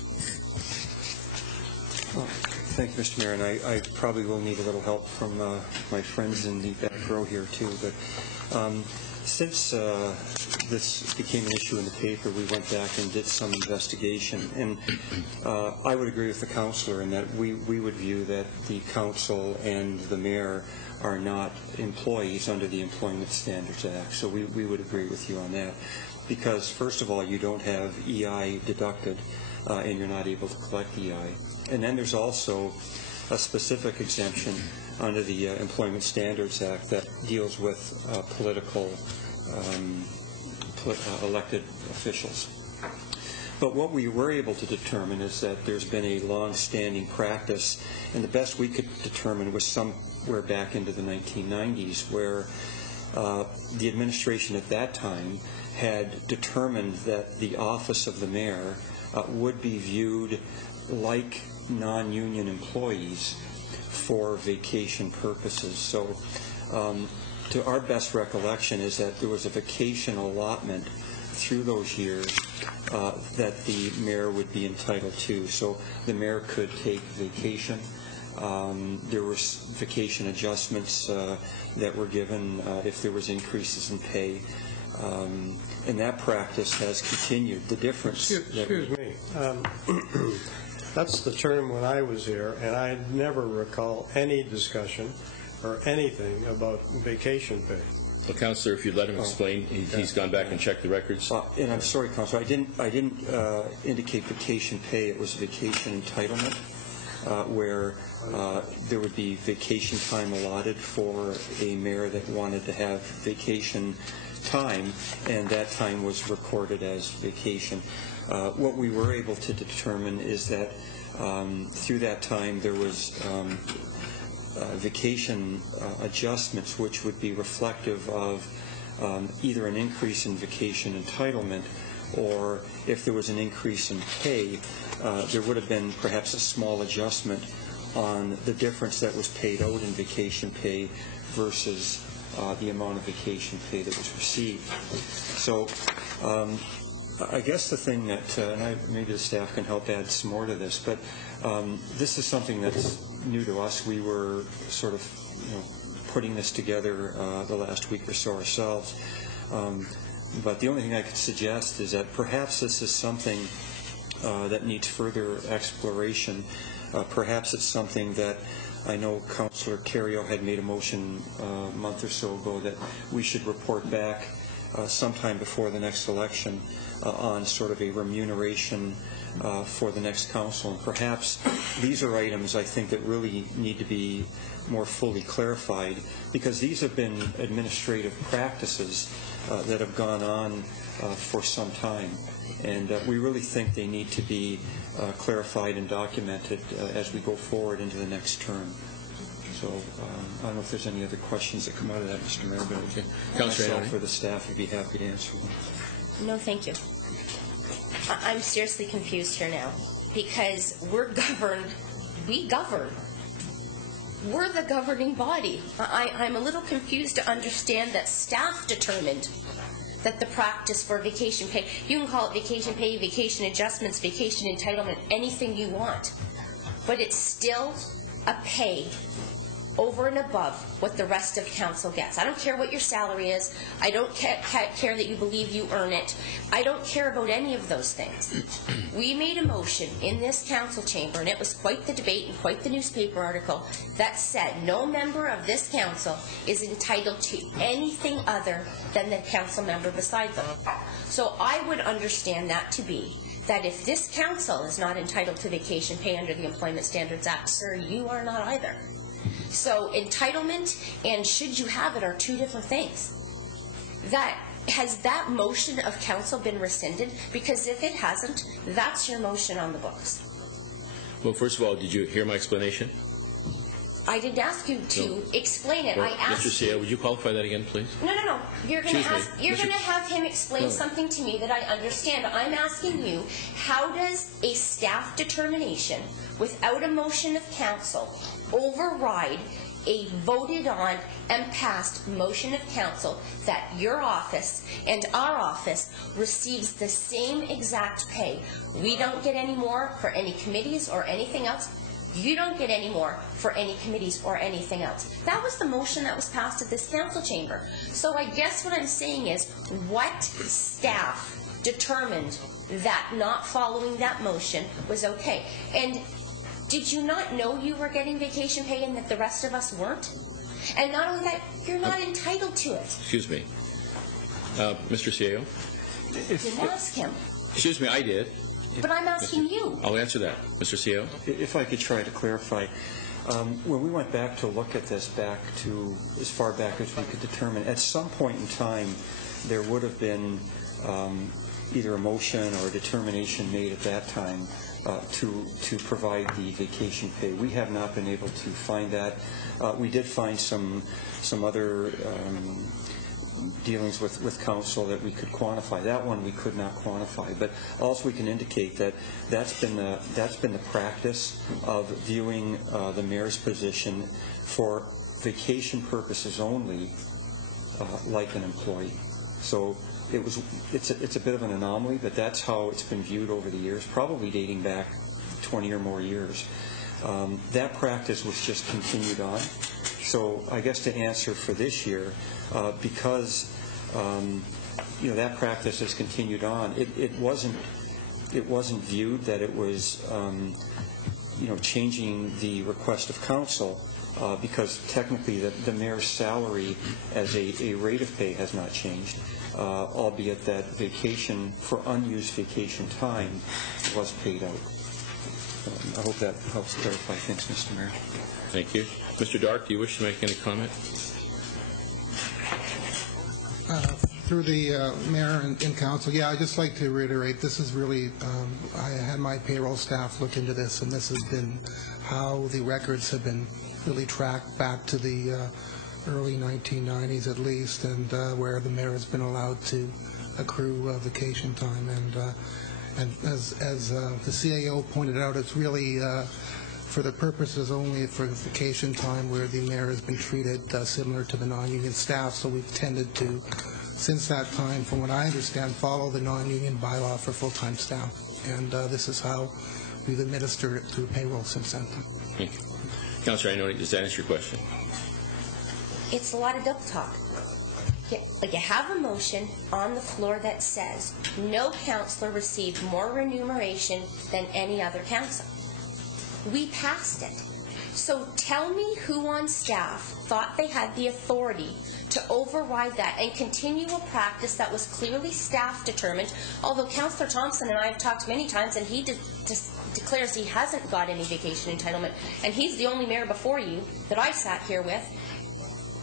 Thank you, Mr. Mayor, and I probably will need a little help from my friends in the back row here, too. But since this became an issue in the paper, we went back and did some investigation. And I would agree with the councillor in that we would view that the council and the mayor are not employees under the Employment Standards Act. So we would agree with you on that. Because, first of all, you don't have EI deducted, and you're not able to collect EI. And then there's also a specific exemption under the Employment Standards Act that deals with political elected officials. But what we were able to determine is that there's been a long-standing practice, and the best we could determine was somewhere back into the 1990s, where the administration at that time had determined that the office of the mayor would be viewed like non-union employees for vacation purposes. So to our best recollection is that there was a vacation allotment through those years that the mayor would be entitled to. So the mayor could take vacation. There were vacation adjustments that were given if there was increases in pay. And that practice has continued. The difference... Excuse me. That's the term when I was here, and I never recall any discussion or anything about vacation pay. Well, Councillor, if you'd let him explain, he's gone back and checked the records. And I'm sorry, Councillor, I didn't indicate vacation pay. It was vacation entitlement, where there would be vacation time allotted for a mayor that wanted to have vacation time, and that time was recorded as vacation. What we were able to determine is that through that time there was vacation adjustments which would be reflective of either an increase in vacation entitlement, or if there was an increase in pay, there would have been perhaps a small adjustment on the difference that was paid out in vacation pay versus the amount of vacation pay that was received. So I guess the thing that, and maybe the staff can help add some more to this, but this is something that's new to us. We were sort of putting this together the last week or so ourselves. But the only thing I could suggest is that perhaps this is something that needs further exploration. Perhaps it's something that I know Councillor Carriot had made a motion a month or so ago that we should report back sometime before the next election on sort of a remuneration for the next council. And perhaps these are items I think that really need to be more fully clarified, because these have been administrative practices that have gone on for some time, and we really think they need to be clarified and documented as we go forward into the next term. So I don't know if there's any other questions that come out of that, Mr. Mayor, but myself or the staff would be happy to answer them. No, thank you. I'm seriously confused here now, because we're governed, we govern. We're the governing body. I'm a little confused to understand that staff determined that the practice for vacation pay, you can call it vacation pay, vacation adjustments, vacation entitlement, anything you want, but it's still a pay over and above what the rest of council gets. I don't care what your salary is. I don't care that you believe you earn it. I don't care about any of those things. We made a motion in this council chamber, and it was quite the debate and quite the newspaper article, that said no member of this council is entitled to anything other than the council member beside them. So I would understand that to be that if this council is not entitled to vacation pay under the Employment Standards Act, sir, you are not either. So entitlement and should you have it are two different things. Has that motion of council been rescinded? Because if it hasn't, that's your motion on the books. Well, first of all, did you hear my explanation? I didn't ask you to explain it. Well, I asked Mr. Sia, would you qualify that again, please? No. You're going to have him explain something to me that I understand. I'm asking you, how does a staff determination without a motion of council override a voted on and passed motion of council that your office and our office receives the same exact pay? We don't get any more for any committees or anything else. You don't get any more for any committees or anything else. That was the motion that was passed at this council chamber. So I guess what I'm saying is, what staff determined that not following that motion was okay? And did you not know you were getting vacation pay and that the rest of us weren't? And not only that, you're not entitled to it. Excuse me. Mr. Sia? You didn't ask him. Excuse me, I did. But I'm asking you. I'll answer that. Mr. Sia? If I could try to clarify. When we went back to look at this back to as far back as we could determine, at some point in time there would have been either a motion or a determination made at that time to provide the vacation pay. We have not been able to find that. We did find some other dealings with council that we could quantify. That one we could not quantify, but also we can indicate that that's been the practice of viewing the mayor's position for vacation purposes only, like an employee. So it's a bit of an anomaly, but that's how it's been viewed over the years, probably dating back 20 or more years. That practice was just continued on. So I guess to answer for this year, because that practice has continued on, it wasn't viewed that it was changing the request of council because technically the mayor's salary as a rate of pay has not changed, albeit that vacation for unused vacation time was paid out. I hope that helps clarify things, Mr. Mayor. Thank you. Mr. Dark, do you wish to make any comment? Through the mayor and council, yeah, I'd just like to reiterate, this is really, I had my payroll staff look into this, and this has been how the records have been really tracked back to the early 1990s at least, and where the mayor has been allowed to accrue vacation time. And as the CAO pointed out, it's really for the purposes only for vacation time where the mayor has been treated similar to the non-union staff, so we've tended to, since that time, from what I understand, follow the non-union bylaw for full-time staff. And this is how we've administered it through payroll since then. Thank you. Councillor, I know, does that answer your question? It's a lot of double talk. You have a motion on the floor that says no councillor received more remuneration than any other council. We passed it. So tell me who on staff thought they had the authority to override that and continue a practice that was clearly staff determined, although Councillor Thompson and I have talked many times and he declares he hasn't got any vacation entitlement, and he's the only mayor before you that I sat here with.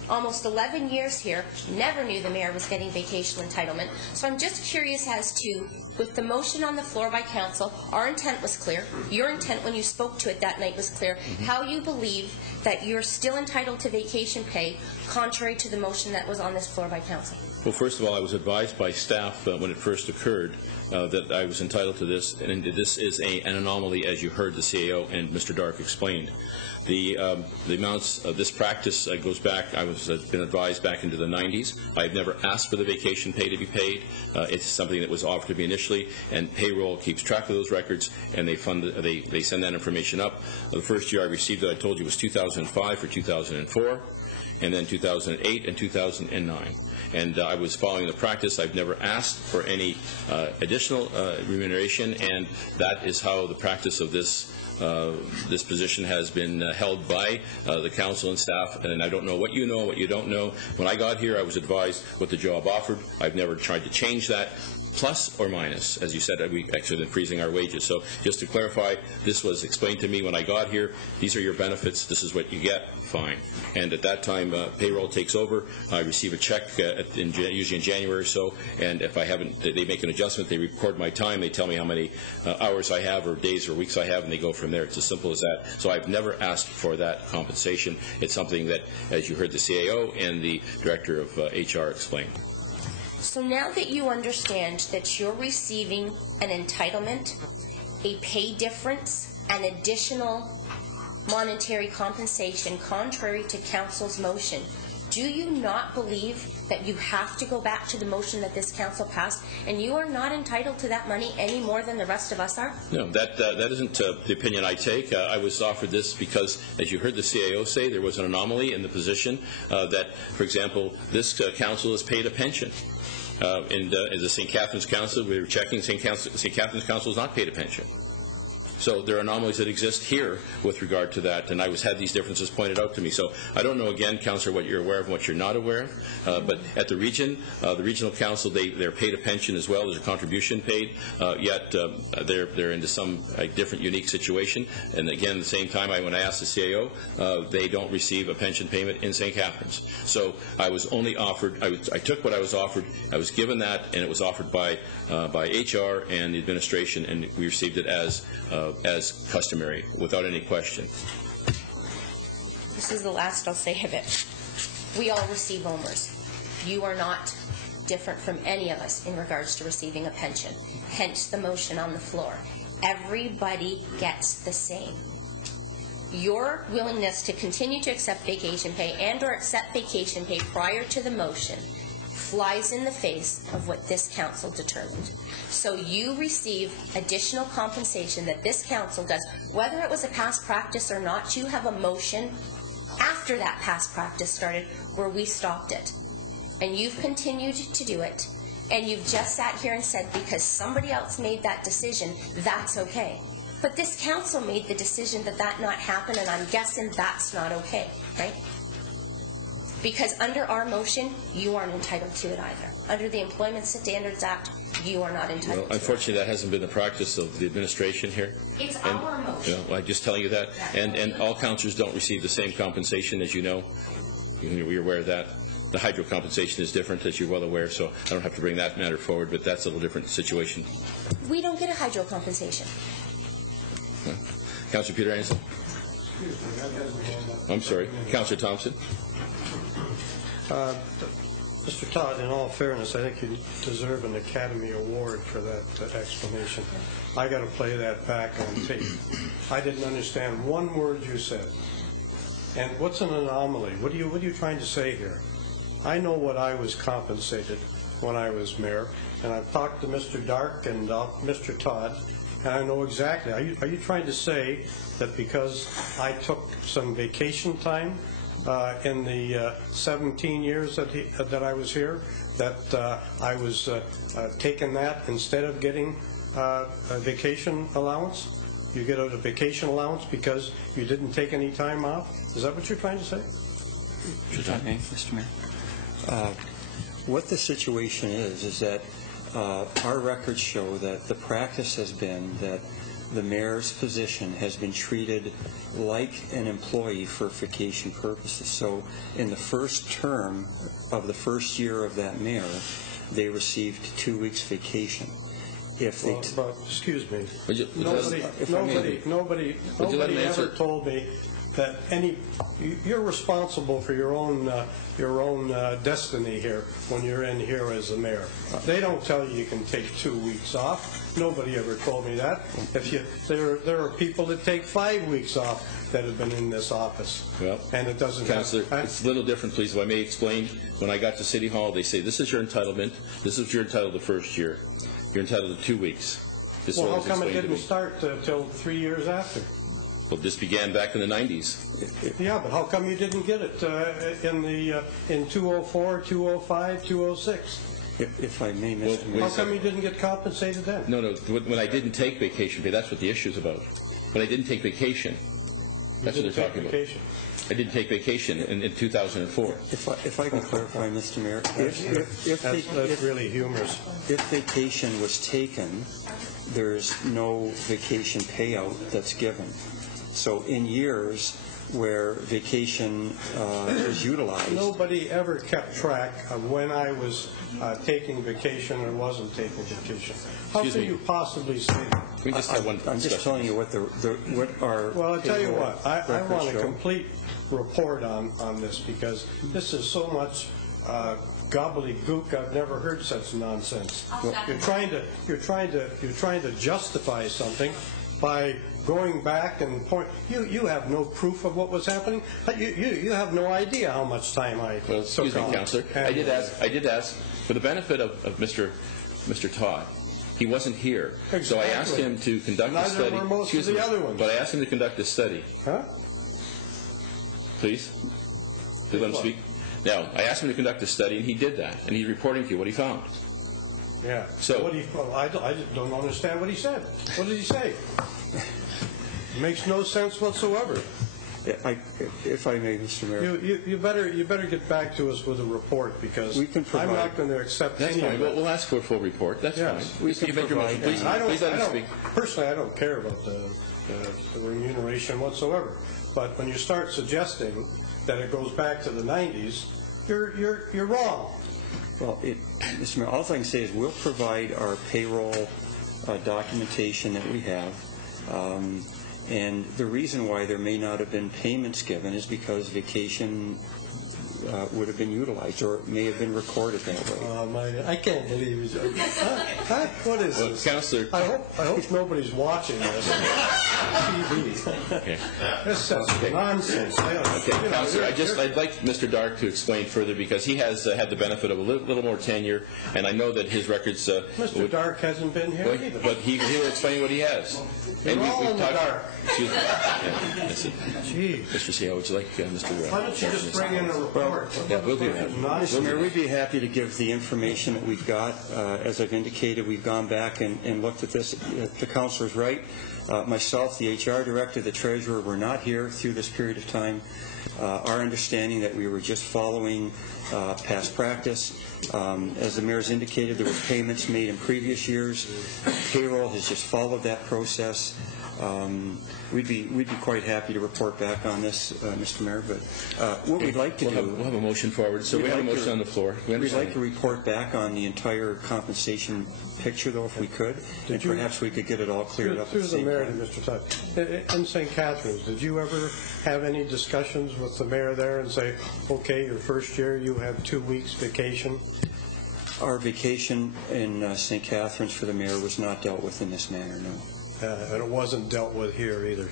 Almost 11 years here, never knew the mayor was getting vacation entitlement. So I'm just curious as to, with the motion on the floor by council, our intent was clear, your intent when you spoke to it that night was clear, how you believe that you're still entitled to vacation pay, contrary to the motion that was on this floor by council. Well, first of all, I was advised by staff when it first occurred that I was entitled to this, and this is an anomaly, as you heard the CAO and Mr. Dark explained. The amounts of this practice goes back, I was been advised back into the 90s. I've never asked for the vacation pay to be paid. It's something that was offered to me initially, and payroll keeps track of those records, and they send that information up. The first year I received it, I told you, was 2005 for 2004. And then 2008 and 2009. And I was following the practice. I've never asked for any additional remuneration, and that is how the practice of this position has been held by the council and staff. And I don't know what you know, what you don't know. When I got here, I was advised what the job offered. I've never tried to change that, plus or minus. As you said, we actually been freezing our wages. So just to clarify, this was explained to me when I got here. These are your benefits. This is what you get. Fine. And at that time, payroll takes over. I receive a check usually in January or so, and if I haven't, they make an adjustment. They record my time. They tell me how many hours I have or days or weeks I have, and they go from there. It's as simple as that. So I've never asked for that compensation. It's something that, as you heard the CAO and the Director of HR explain. So now that you understand that you're receiving an entitlement, a pay difference, an additional monetary compensation contrary to council's motion, do you not believe that you have to go back to the motion that this council passed, and you are not entitled to that money any more than the rest of us are? No, that isn't the opinion I take. I was offered this because, as you heard the CAO say, there was an anomaly in the position that, for example, this council is paid a pension. In the St. Catharines Council, we were checking, St. Catharines Council is not paid a pension. So there are anomalies that exist here with regard to that, and I had these differences pointed out to me. So I don't know, again, Councillor, what you're aware of and what you're not aware of, but at the region, the regional council, they're paid a pension as well. There's a contribution paid, yet they're into some different, unique situation. And again, at the same time, when I asked the CAO, they don't receive a pension payment in St. Catharines. So I was only offered, I took what I was offered, I was given that, and it was offered by HR and the administration, and we received it as customary, without any question. This is the last I'll say of it. We all receive OMERS. You are not different from any of us in regards to receiving a pension, hence the motion on the floor. Everybody gets the same. Your willingness to continue to accept vacation pay and or accept vacation pay prior to the motion flies in the face of what this council determined. So you receive additional compensation that this council does. Whether it was a past practice or not, you have a motion after that past practice started where we stopped it. And you've continued to do it. And you've just sat here and said because somebody else made that decision, that's okay. But this council made the decision that that not happen, and I'm guessing that's not okay, right? Because under our motion, you aren't entitled to it either. Under the Employment Standards Act, you are not entitled to it. Unfortunately, that hasn't been the practice of the administration here. It's our motion. I'm just telling you that. And all councillors don't receive the same compensation, as you know. You're aware of that. The hydro compensation is different, as you're well aware, so I don't have to bring that matter forward, but that's a little different situation. We don't get a hydro compensation. Councillor Peter Anderson. I'm sorry. Councillor Thompson. Mr. Todd, in all fairness, I think you deserve an Academy Award for that explanation. I got to play that back on tape. I didn't understand one word you said. And what's an anomaly? What are you trying to say here? I know what I was compensated when I was mayor, and I've talked to Mr. Dark and Mr. Todd, and I know exactly. Are you trying to say that because I took some vacation time in the 17 years that I was here, that I was taking that instead of getting a vacation allowance? You get a vacation allowance because you didn't take any time off? Is that what you're trying to say? Mr. Mayor. What the situation is that our records show that the practice has been that the mayor's position has been treated like an employee for vacation purposes. So in the first term of the first year of that mayor, they received 2 weeks vacation. If they but excuse me, nobody ever told me that you're responsible for your own destiny here when you're in here as the mayor. They don't tell you can take 2 weeks off. Nobody ever told me that. There are people that take 5 weeks off that have been in this office. Well, and it doesn't. Councillor, it's a little different, please. If I may explain. When I got to City Hall, they say this is your entitlement. This is your entitled the first year. You're entitled to 2 weeks. Well, how come it didn't start till 3 years after? Well, this began back in the 90s. Yeah, but how come you didn't get it in 204, 205, 206? If I may, Mr. Mayor. How come you didn't get compensated then? No. When I didn't take vacation pay, that's what the issue is about. When I didn't take vacation, that's what they're talking about. I didn't take vacation in 2004. If I can clarify, Mr. Mayor, that's really humorous. If vacation was taken, there's no vacation payout that's given. So in years where vacation is utilized. Nobody ever kept track of when I was taking vacation or wasn't taking vacation. How can you possibly say that? We just have one. I'm just telling you what our. Well, I'll tell you what. I want a complete report on this because this is so much gobbledygook. I've never heard such nonsense. You're trying to justify something by going back and point. You have no proof of what was happening. You have no idea how much time I took. Excuse me, Councillor. I did ask for the benefit of Mr. Todd. He wasn't here, exactly. So I asked him to conduct a study. Neither were most of the other ones. But I asked him to conduct a study. Huh? Please let him speak. Now, I asked him to conduct a study, and he did that, and he's reporting to you what he found. Yeah. So I don't understand what he said. What did he say? It makes no sense whatsoever. If I may, Mr. Mayor. You better get back to us with a report because I'm not going to accept any of it. We'll ask for a full report. That's fine. Please let him speak. Personally, I don't care about the remuneration whatsoever. But when you start suggesting that it goes back to the 90s, you're wrong. Well, Mr. Mayor, all I can say is we'll provide our payroll documentation that we have. And the reason why there may not have been payments given is because vacation would have been utilized or it may have been recorded that way. I can't believe it. What is this? Councillor. I hope nobody's watching this on TV. Okay. This is nonsense. Okay, Councillor, I'd like Mr. Dark to explain further because he has had the benefit of a little more tenure, and I know that his records... Mr. Dark hasn't been here either. But he will explain what he has. You're all in the dark. Excuse me. Gee. Mr. C, how would you like Mr. Why don't you just bring in a report? Yeah, we'll do that. Mr. Mayor, we'd be happy to give the information that we've got. As I've indicated, we've gone back and looked at this. The councillor's right. Myself, the HR director, the treasurer were not here through this period of time. Our understanding that we were just following past practice. As the mayor's indicated, there were payments made in previous years. Payroll has just followed that process. We'd be quite happy to report back on this, Mr. Mayor. But what we'd like to do, we'll have a motion forward. So we have a motion on the floor. We'd like to report back on the entire compensation picture, though, if we could, and perhaps we could get it all cleared up. Through the mayor, Mr. Tuck. In St. Catharines, did you ever have any discussions with the mayor there and say, okay, your first year you have 2 weeks vacation? Our vacation in St. Catharines for the mayor was not dealt with in this manner, no. And it wasn't dealt with here either.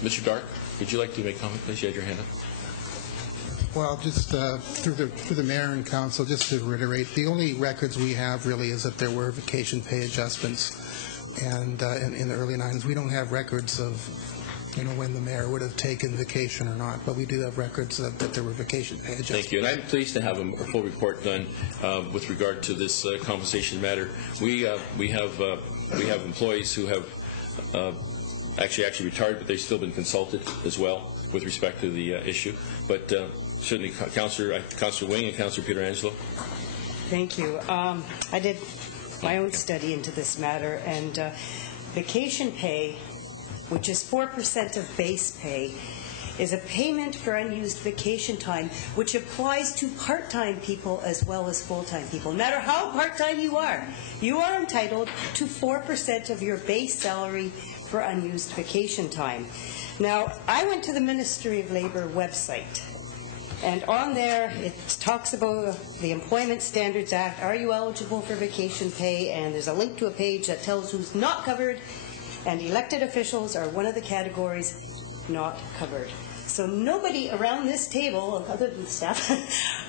Mr. Dark, would you like to make a comment, please? You had your hand up. Well, just through the mayor and council, just to reiterate, the only records we have really is that there were vacation pay adjustments, and in the early 90s, we don't have records of when the mayor would have taken vacation or not, but we do have records that there were vacation pay adjustments. Thank you, and I'm pleased to have a full report done with regard to this compensation matter. We have employees who have actually retired, but they've still been consulted as well with respect to the issue. But certainly, Councillor Wing and Councillor Pietrangelo. Thank you. I did my own study into this matter, and vacation pay, which is 4% of base pay, is a payment for unused vacation time, which applies to part-time people as well as full-time people. No matter how part-time you are entitled to 4% of your base salary for unused vacation time. Now, I went to the Ministry of Labor website, and on there it talks about the Employment Standards Act. Are you eligible for vacation pay? And there's a link to a page that tells who's not covered, and elected officials are one of the categories not covered. So nobody around this table, other than staff,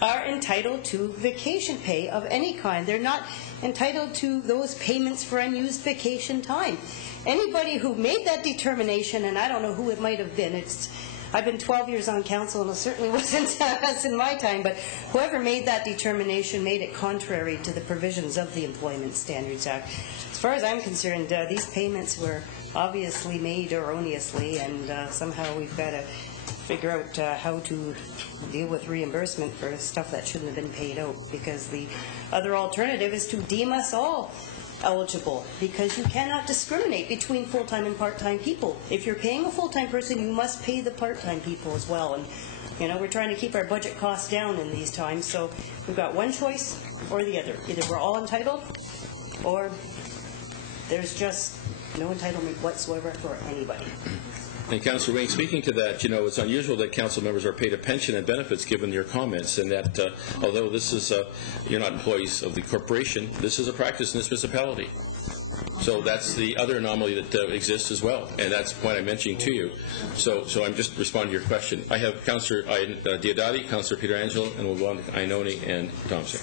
are entitled to vacation pay of any kind. They're not entitled to those payments for unused vacation time. Anybody who made that determination, and I don't know who it might have been, I've been 12 years on council, and it certainly wasn't us in my time, but whoever made that determination made it contrary to the provisions of the Employment Standards Act. As far as I'm concerned, these payments were obviously made erroneously, and somehow we've got to figure out how to deal with reimbursement for stuff that shouldn't have been paid out, because the other alternative is to deem us all eligible, because you cannot discriminate between full-time and part-time people. If you're paying a full-time person, you must pay the part-time people as well. And we're trying to keep our budget costs down in these times, so we've got one choice or the other. Either we're all entitled, or there's just no entitlement whatsoever for anybody. And Councillor Wayne, speaking to that, it's unusual that council members are paid a pension and benefits given your comments, and that although this is, you're not employees of the corporation, this is a practice in this municipality. So that's the other anomaly that exists as well, and that's the point I'm mentioning to you. So I'm just responding to your question. I have Councillor Diodati, Councillor Pietrangelo, and we'll go on to Ionone and Thompson.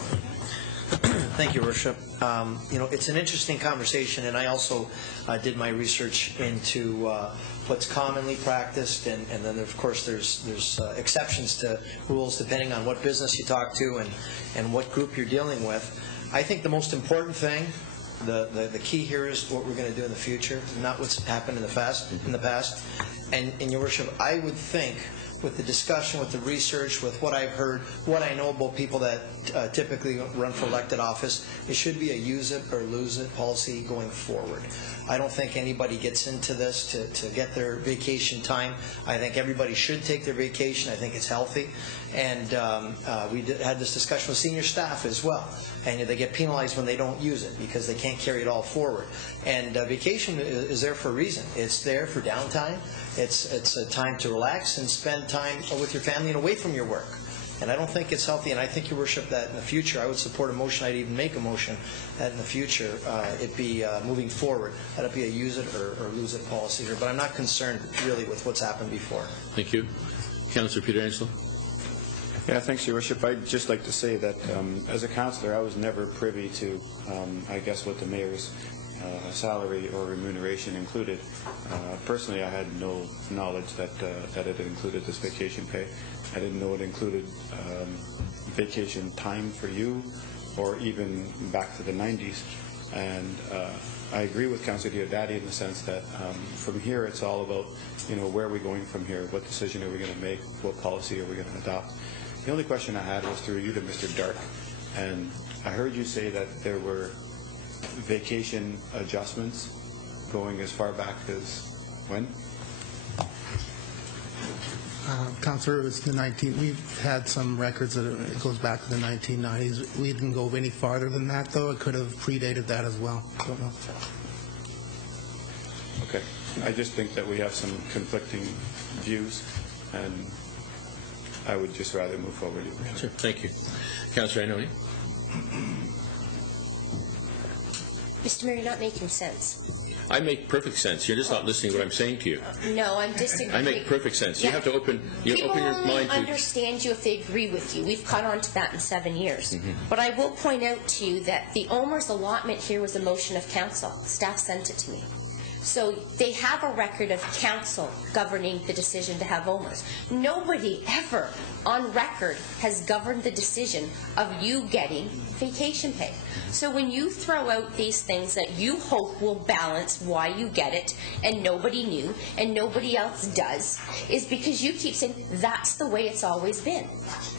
Thank you, Worship. It's an interesting conversation, and I also did my research into what's commonly practiced, and then of course there's exceptions to rules depending on what business you talk to and what group you're dealing with. I think the most important thing, the key here, is what we're going to do in the future, not what's happened in the past. And Your Worship, I would think, with the discussion, with the research, with what I've heard, what I know about people that typically run for elected office, it should be a use it or lose it policy going forward. I don't think anybody gets into this to get their vacation time. I think everybody should take their vacation. I think it's healthy. And we had this discussion with senior staff as well. And they get penalized when they don't use it because they can't carry it all forward. And vacation is there for a reason. It's there for downtime. It's a time to relax and spend time with your family and away from your work. And I don't think it's healthy, and I think, Your Worship, that in the future, I would support a motion, I'd even make a motion, that in the future it be moving forward, that it be a use it or lose it policy here. But I'm not concerned really with what's happened before. Thank you. Councillor Pietrangelo. Yeah, thanks, Your Worship. I'd just like to say that as a councillor, I was never privy to, I guess, what the mayor's salary or remuneration included. Personally, I had no knowledge that it included this vacation pay. I didn't know it included vacation time for you, or even back to the 90s. And I agree with Councillor Diodati in the sense that from here it's all about, where are we going from here? What decision are we going to make? What policy are we going to adopt? The only question I had was through you to Mr. Dark. And I heard you say that there were vacation adjustments going as far back as when? Councillor, it was the we've had some records that it goes back to the 1990s. We didn't go any farther than that, though. It could have predated that as well. I don't know. Okay. I just think that we have some conflicting views, and I would just rather move forward. Sure. Thank you. Councillor Inoue. Mr. Mayor, you're not making sense. I make perfect sense. You're just not listening to what I'm saying to you. No, I'm disagreeing. I make perfect sense. Yeah. You have to open your mind to... People understand you if they agree with you. We've caught on to that in 7 years. But I will point out to you that the owner's allotment here was a motion of council. Staff sent it to me. So they have a record of council governing the decision to have owners. Nobody ever on record has governed the decision of you getting vacation pay. So when you throw out these things that you hope will balance why you get it and nobody knew and nobody else does, is because you keep saying that's the way it's always been.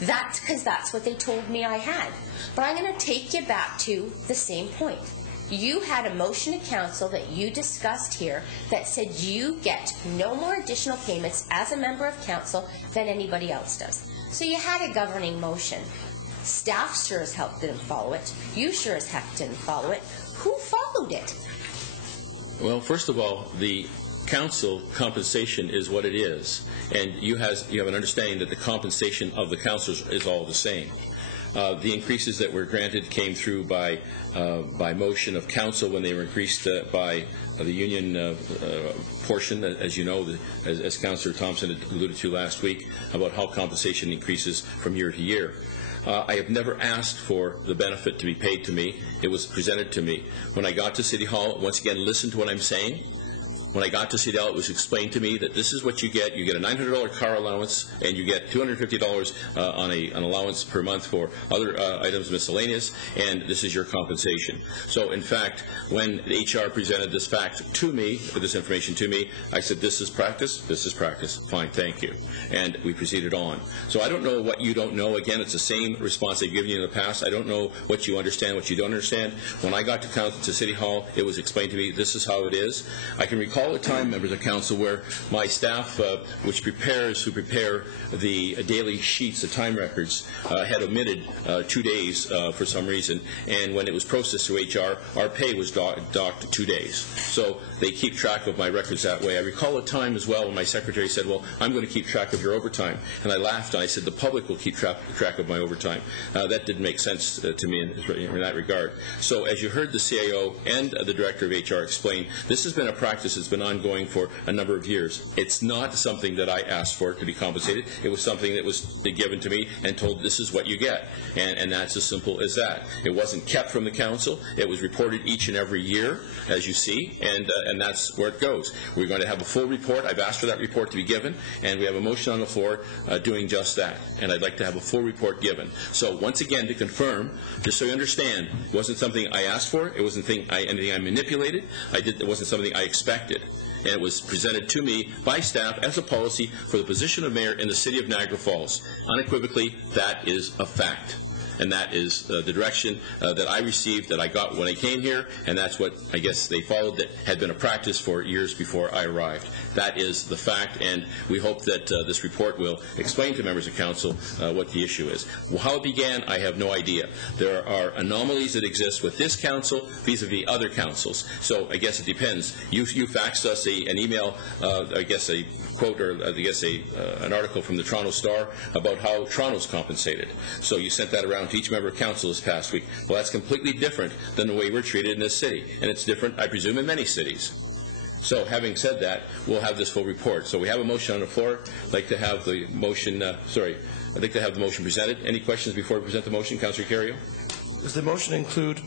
That's because that's what they told me I had. But I'm going to take you back to the same point. You had a motion to council that you discussed here that said you get no more additional payments as a member of council than anybody else does. So you had a governing motion. Staff sure as hell didn't follow it. You sure as heck didn't follow it. Who followed it? Well, first of all, the council compensation is what it is, and you have an understanding that the compensation of the councillors is all the same. The increases that were granted came through by motion of council when they were increased by the union portion, as you know, as Councillor Thompson had alluded to last week, about how compensation increases from year to year. I have never asked for the benefit to be paid to me. It was presented to me. When I got to City Hall, once again, listen to what I'm saying. When I got to City Hall, it was explained to me that this is what you get. You get a $900 car allowance, and you get $250 on an allowance per month for other items miscellaneous, and this is your compensation. So, in fact, when HR presented this fact to me, or this information to me, I said, this is practice, fine, thank you. And we proceeded on. So I don't know what you don't know. Again, it's the same response I've given you in the past. I don't know what you understand, what you don't understand. When I got to City Hall, it was explained to me, this is how it is. I can recall a time, members of council, where my staff, who prepare the daily sheets, the time records, had omitted 2 days for some reason, and when it was processed through HR, our pay was docked 2 days. So they keep track of my records that way. I recall a time as well when my secretary said, well, I'm going to keep track of your overtime. And I laughed, and I said, the public will keep track of my overtime. That didn't make sense to me in that regard. So as you heard the CAO and the director of HR explain, this has been a practice that's been ongoing for a number of years. It's not something that I asked for to be compensated. It was something that was given to me and told, this is what you get. And that's as simple as that. It wasn't kept from the council. It was reported each and every year, as you see, and that's where it goes. We're going to have a full report. I've asked for that report to be given, and we have a motion on the floor doing just that. And I'd like to have a full report given. So once again, to confirm, just so you understand, it wasn't something I asked for. It wasn't anything I manipulated. It wasn't something I expected. And it was presented to me by staff as a policy for the position of mayor in the city of Niagara Falls. Unequivocally, that is a fact. And that is the direction that I received, that I got when I came here, and that's what I guess they followed that had been a practice for years before I arrived. That is the fact, and we hope that this report will explain to members of council what the issue is. Well, how it began, I have no idea. There are anomalies that exist with this council vis-a-vis other councils, so I guess it depends. You faxed us an email, I guess a quote, or I guess an article from the Toronto Star about how Toronto's compensated. So you sent that around to each member of council this past week. Well, that's completely different than the way we're treated in this city, and it's different, I presume, in many cities. So, having said that, we'll have this full report. So we have a motion on the floor. I'd like to have the motion. I'd like to have the motion presented. Any questions before we present the motion, Councillor Carrier? Does the motion include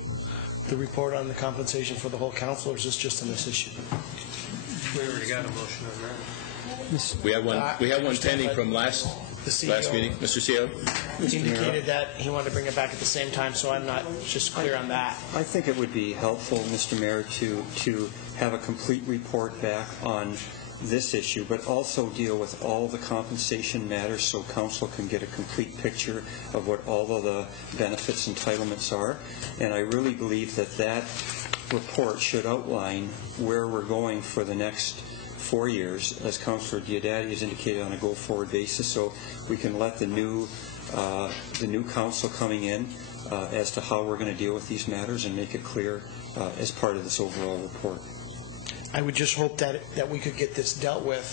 the report on the compensation for the whole council, or is this just on this issue? We already got a motion on that. We have one pending from last. The CEO last meeting. Mr. CEO? indicated that he wanted to bring it back at the same time, so I'm not just clear on that. I think it would be helpful, Mr. Mayor, to have a complete report back on this issue, but also deal with all the compensation matters so council can get a complete picture of what all of the benefits entitlements are. And I really believe that that report should outline where we're going for the next 4 years, as Councillor Diodati has indicated, on a go-forward basis, so we can let the new council coming in as to how we're going to deal with these matters and make it clear as part of this overall report. I would just hope that we could get this dealt with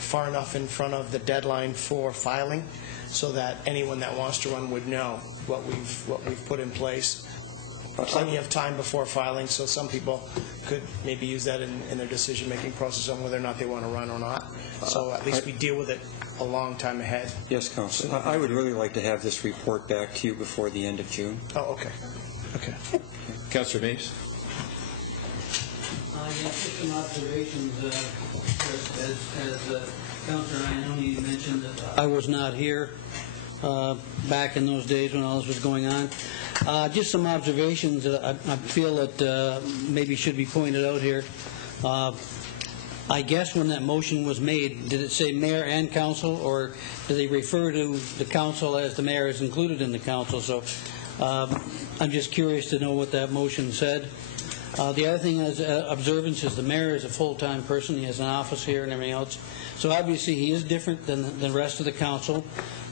far enough in front of the deadline for filing, so that anyone that wants to run would know what we've put in place. Plenty of time before filing, so some people could maybe use that in their decision-making process on whether or not they want to run or not. So at least we deal with it a long time ahead. Yes, Council. I would really like to have this report back to you before the end of June. Oh, okay. Okay. Councillor Mapes? Just some observations. As Councillor Iannone mentioned, that I was not here back in those days when all this was going on. Just some observations I feel that maybe should be pointed out here. I guess when that motion was made, did it say mayor and council, or do they refer to the council as the mayor is included in the council? So I'm just curious to know what that motion said. The other thing is observance is the mayor is a full-time person. He has an office here and everything else. So obviously he is different than the rest of the council.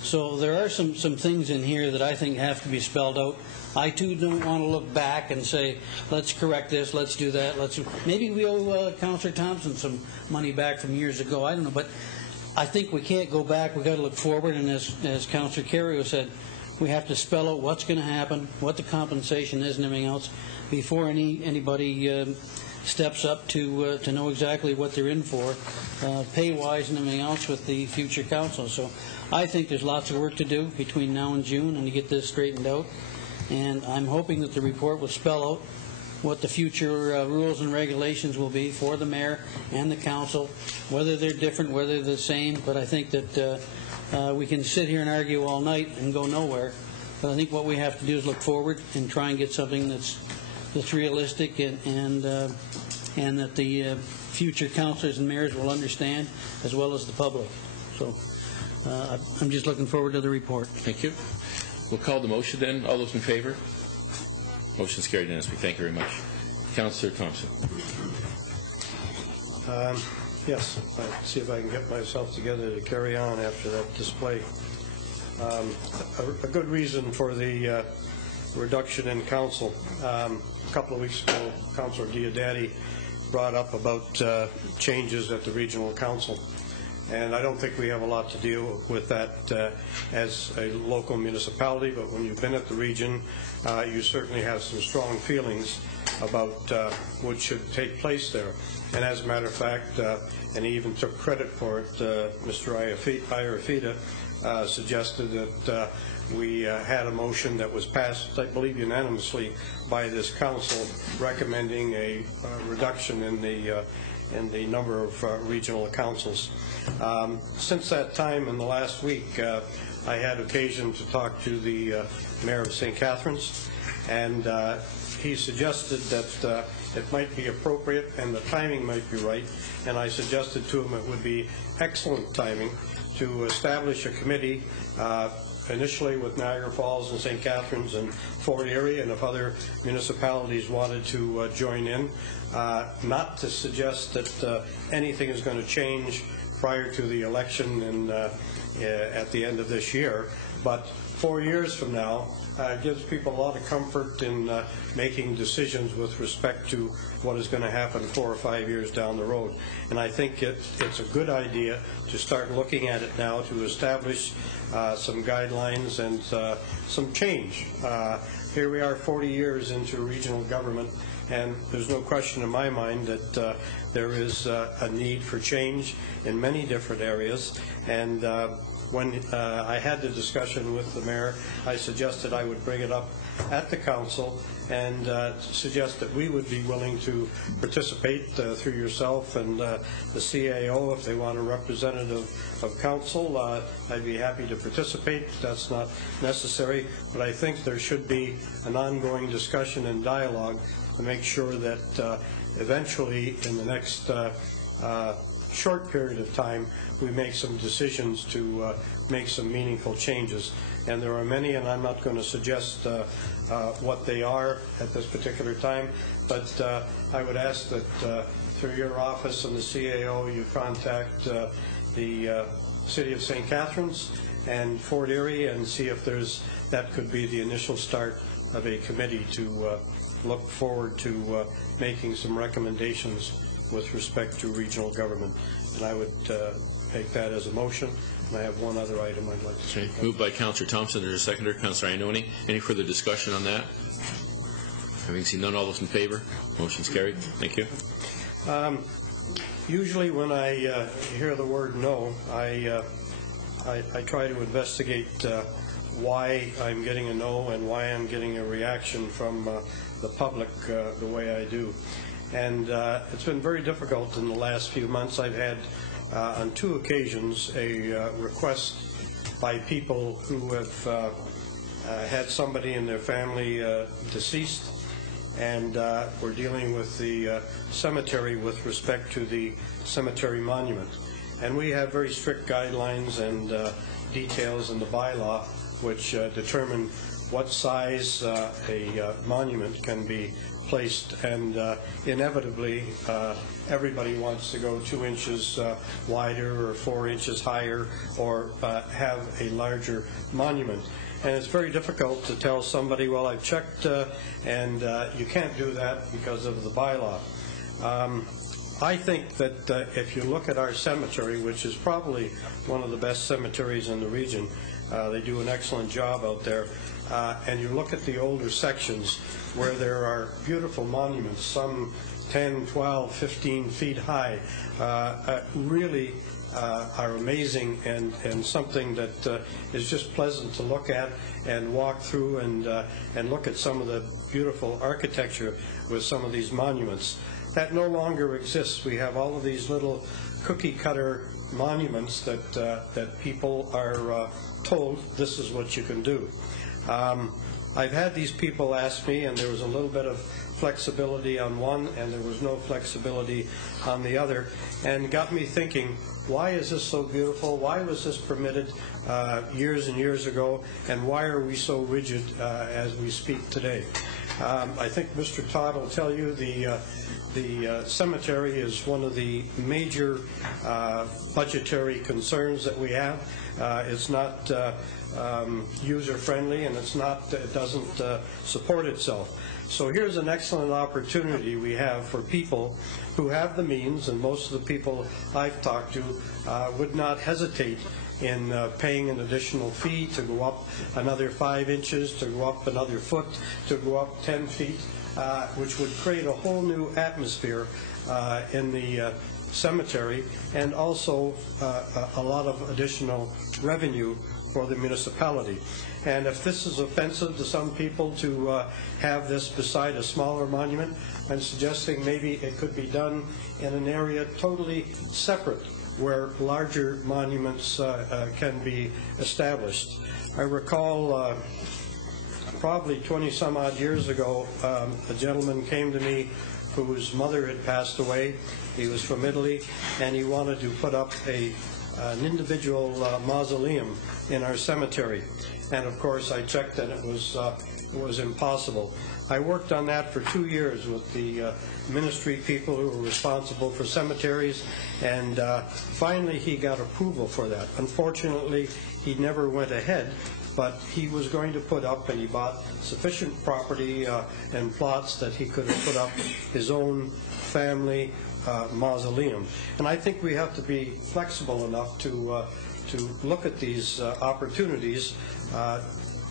So there are some things in here that I think have to be spelled out. I, too, don't want to look back and say, let's correct this, let's do that. Maybe we owe Councillor Thompson some money back from years ago. I don't know. But I think we can't go back. We've got to look forward. And as Councillor Carrio said, we have to spell out what's going to happen, what the compensation is and everything else before anybody steps up to know exactly what they're in for, pay-wise and everything else with the future council. So I think there's lots of work to do between now and June and to get this straightened out. And I'm hoping that the report will spell out what the future rules and regulations will be for the mayor and the council, whether they're different, whether they're the same. But I think that we can sit here and argue all night and go nowhere. But I think what we have to do is look forward and try and get something that's realistic and that the future councillors and mayors will understand, as well as the public. So I'm just looking forward to the report. Thank you. We'll call the motion then. All those in favor? Motion's carried unanimously. Thank you very much. Councillor Thompson. Yes, I'll see if I can get myself together to carry on after that display. A good reason for the reduction in council. A couple of weeks ago, Councillor Diodati brought up about changes at the regional council. And I don't think we have a lot to deal with that as a local municipality, but when you've been at the region, you certainly have some strong feelings about what should take place there. And as a matter of fact, and he even took credit for it, Mr. Iarafita suggested that we had a motion that was passed, I believe, unanimously by this council, recommending a reduction in the number of regional councils. Since that time, in the last week, I had occasion to talk to the mayor of St. Catharines, and he suggested that it might be appropriate and the timing might be right, and I suggested to him it would be excellent timing to establish a committee initially with Niagara Falls and St. Catharines and Fort Erie, and if other municipalities wanted to join in, not to suggest that anything is going to change prior to the election at the end of this year, but 4 years from now gives people a lot of comfort in making decisions with respect to what is going to happen 4 or 5 years down the road. And I think it's a good idea to start looking at it now to establish some guidelines and some change. Here we are 40 years into regional government, and there's no question in my mind that there is a need for change in many different areas. And when I had the discussion with the mayor, I suggested I would bring it up at the council and suggest that we would be willing to participate through yourself and the CAO if they want a representative of council. I'd be happy to participate. That's not necessary, but I think there should be an ongoing discussion and dialogue to make sure that eventually in the next short period of time we make some decisions to make some meaningful changes. And there are many, and I'm not going to suggest what they are at this particular time, but I would ask that through your office and the CAO you contact the City of St. Catharines and Fort Erie and see if that could be the initial start of a committee to look forward to making some recommendations with respect to regional government. And I would make that as a motion. And I have one other item I'd like to say. Moved by Councillor Thompson. There's a seconder, Councillor Iannone. Any further discussion on that? Having seen none, all those in favor? Motion's carried. Thank you. Usually when I hear the word no, I try to investigate why I'm getting a no and why I'm getting a reaction from the public the way I do. And it's been very difficult in the last few months. I've had on 2 occasions a request by people who have had somebody in their family deceased, and we're dealing with the cemetery with respect to the cemetery monument. And we have very strict guidelines and details in the bylaw which determine what size a monument can be placed, and inevitably everybody wants to go 2 inches wider or 4 inches higher or have a larger monument. And it's very difficult to tell somebody, well, I've checked and you can't do that because of the bylaw. I think that if you look at our cemetery, which is probably one of the best cemeteries in the region, they do an excellent job out there, and you look at the older sections where there are beautiful monuments, some 10, 12, 15 feet high, really are amazing and something that is just pleasant to look at and walk through and look at some of the beautiful architecture with some of these monuments. That no longer exists. We have all of these little cookie-cutter monuments that people are told this is what you can do. I've had these people ask me, and there was a little bit of flexibility on one and there was no flexibility on the other, and got me thinking, why is this so beautiful? Why was this permitted years and years ago, and why are we so rigid as we speak today? I think Mr. Todd will tell you the cemetery is one of the major budgetary concerns that we have. It's not user-friendly, and it doesn't support itself. So here's an excellent opportunity we have for people who have the means, and most of the people I've talked to would not hesitate in paying an additional fee to go up another 5 inches, to go up another foot, to go up 10 feet, which would create a whole new atmosphere in the cemetery, and also a lot of additional revenue for the municipality. And if this is offensive to some people to have this beside a smaller monument, I'm suggesting maybe it could be done in an area totally separate where larger monuments can be established. I recall probably 20 some odd years ago, a gentleman came to me whose mother had passed away. He was from Italy, and he wanted to put up an individual mausoleum in our cemetery. And of course I checked, and it was impossible. I worked on that for 2 years with the ministry people who were responsible for cemeteries, and finally he got approval for that. Unfortunately, he never went ahead, but he was going to put up, and he bought sufficient property and plots that he could have put up his own family mausoleum. And I think we have to be flexible enough to look at these opportunities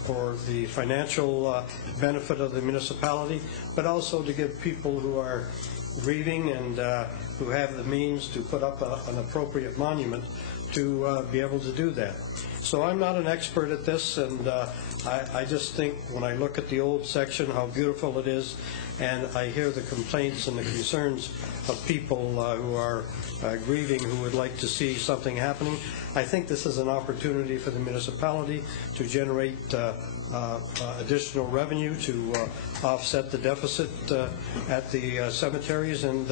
for the financial benefit of the municipality, but also to give people who are grieving and who have the means to put up an appropriate monument to be able to do that. So I'm not an expert at this, and I just think when I look at the old section, how beautiful it is, and I hear the complaints and the concerns of people who are grieving, who would like to see something happening. I think this is an opportunity for the municipality to generate additional revenue to offset the deficit at the cemeteries, and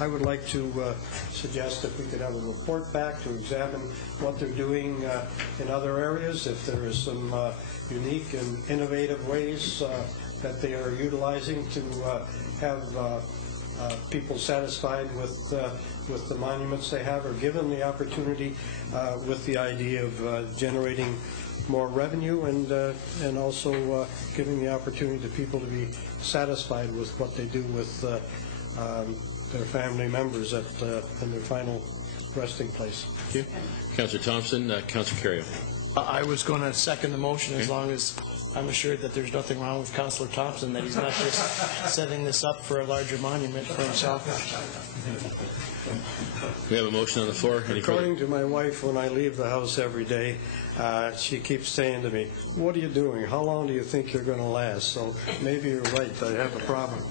I would like to suggest if we could have a report back to examine what they're doing in other areas, if there is some unique and innovative ways that they are utilizing to have people satisfied with the monuments they have, or given the opportunity with the idea of generating more revenue, and also giving the opportunity to people to be satisfied with what they do with their family members in their final resting place. Thank you. Councillor Thompson, Councillor Carrier. I was going to second the motion as long as I'm assured that there's nothing wrong with Councillor Thompson, that he's not just setting this up for a larger monument for himself. We have a motion on the floor. According to my wife, when I leave the house every day, she keeps saying to me, "What are you doing? How long do you think you're going to last?" So maybe you're right. I have a problem.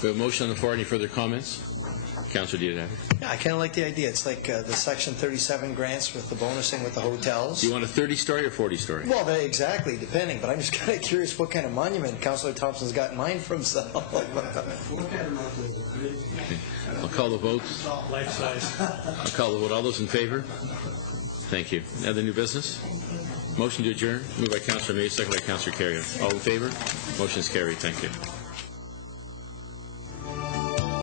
We have a motion on the floor. Any further comments? Councillor Diaz. Yeah, I kind of like the idea. It's like the Section 37 grants with the bonusing with the hotels. Do you want a 30-story or 40-story? Well, exactly, depending. But I'm just kind of curious what kind of monument Councillor Thompson's got in mind for himself. I'll call the vote. Life size. I'll call the vote. All those in favor? Thank you. Now the new business. Motion to adjourn. Moved by Councillor May, second by Councillor Carrier. All in favor? Motion is carried. Thank you.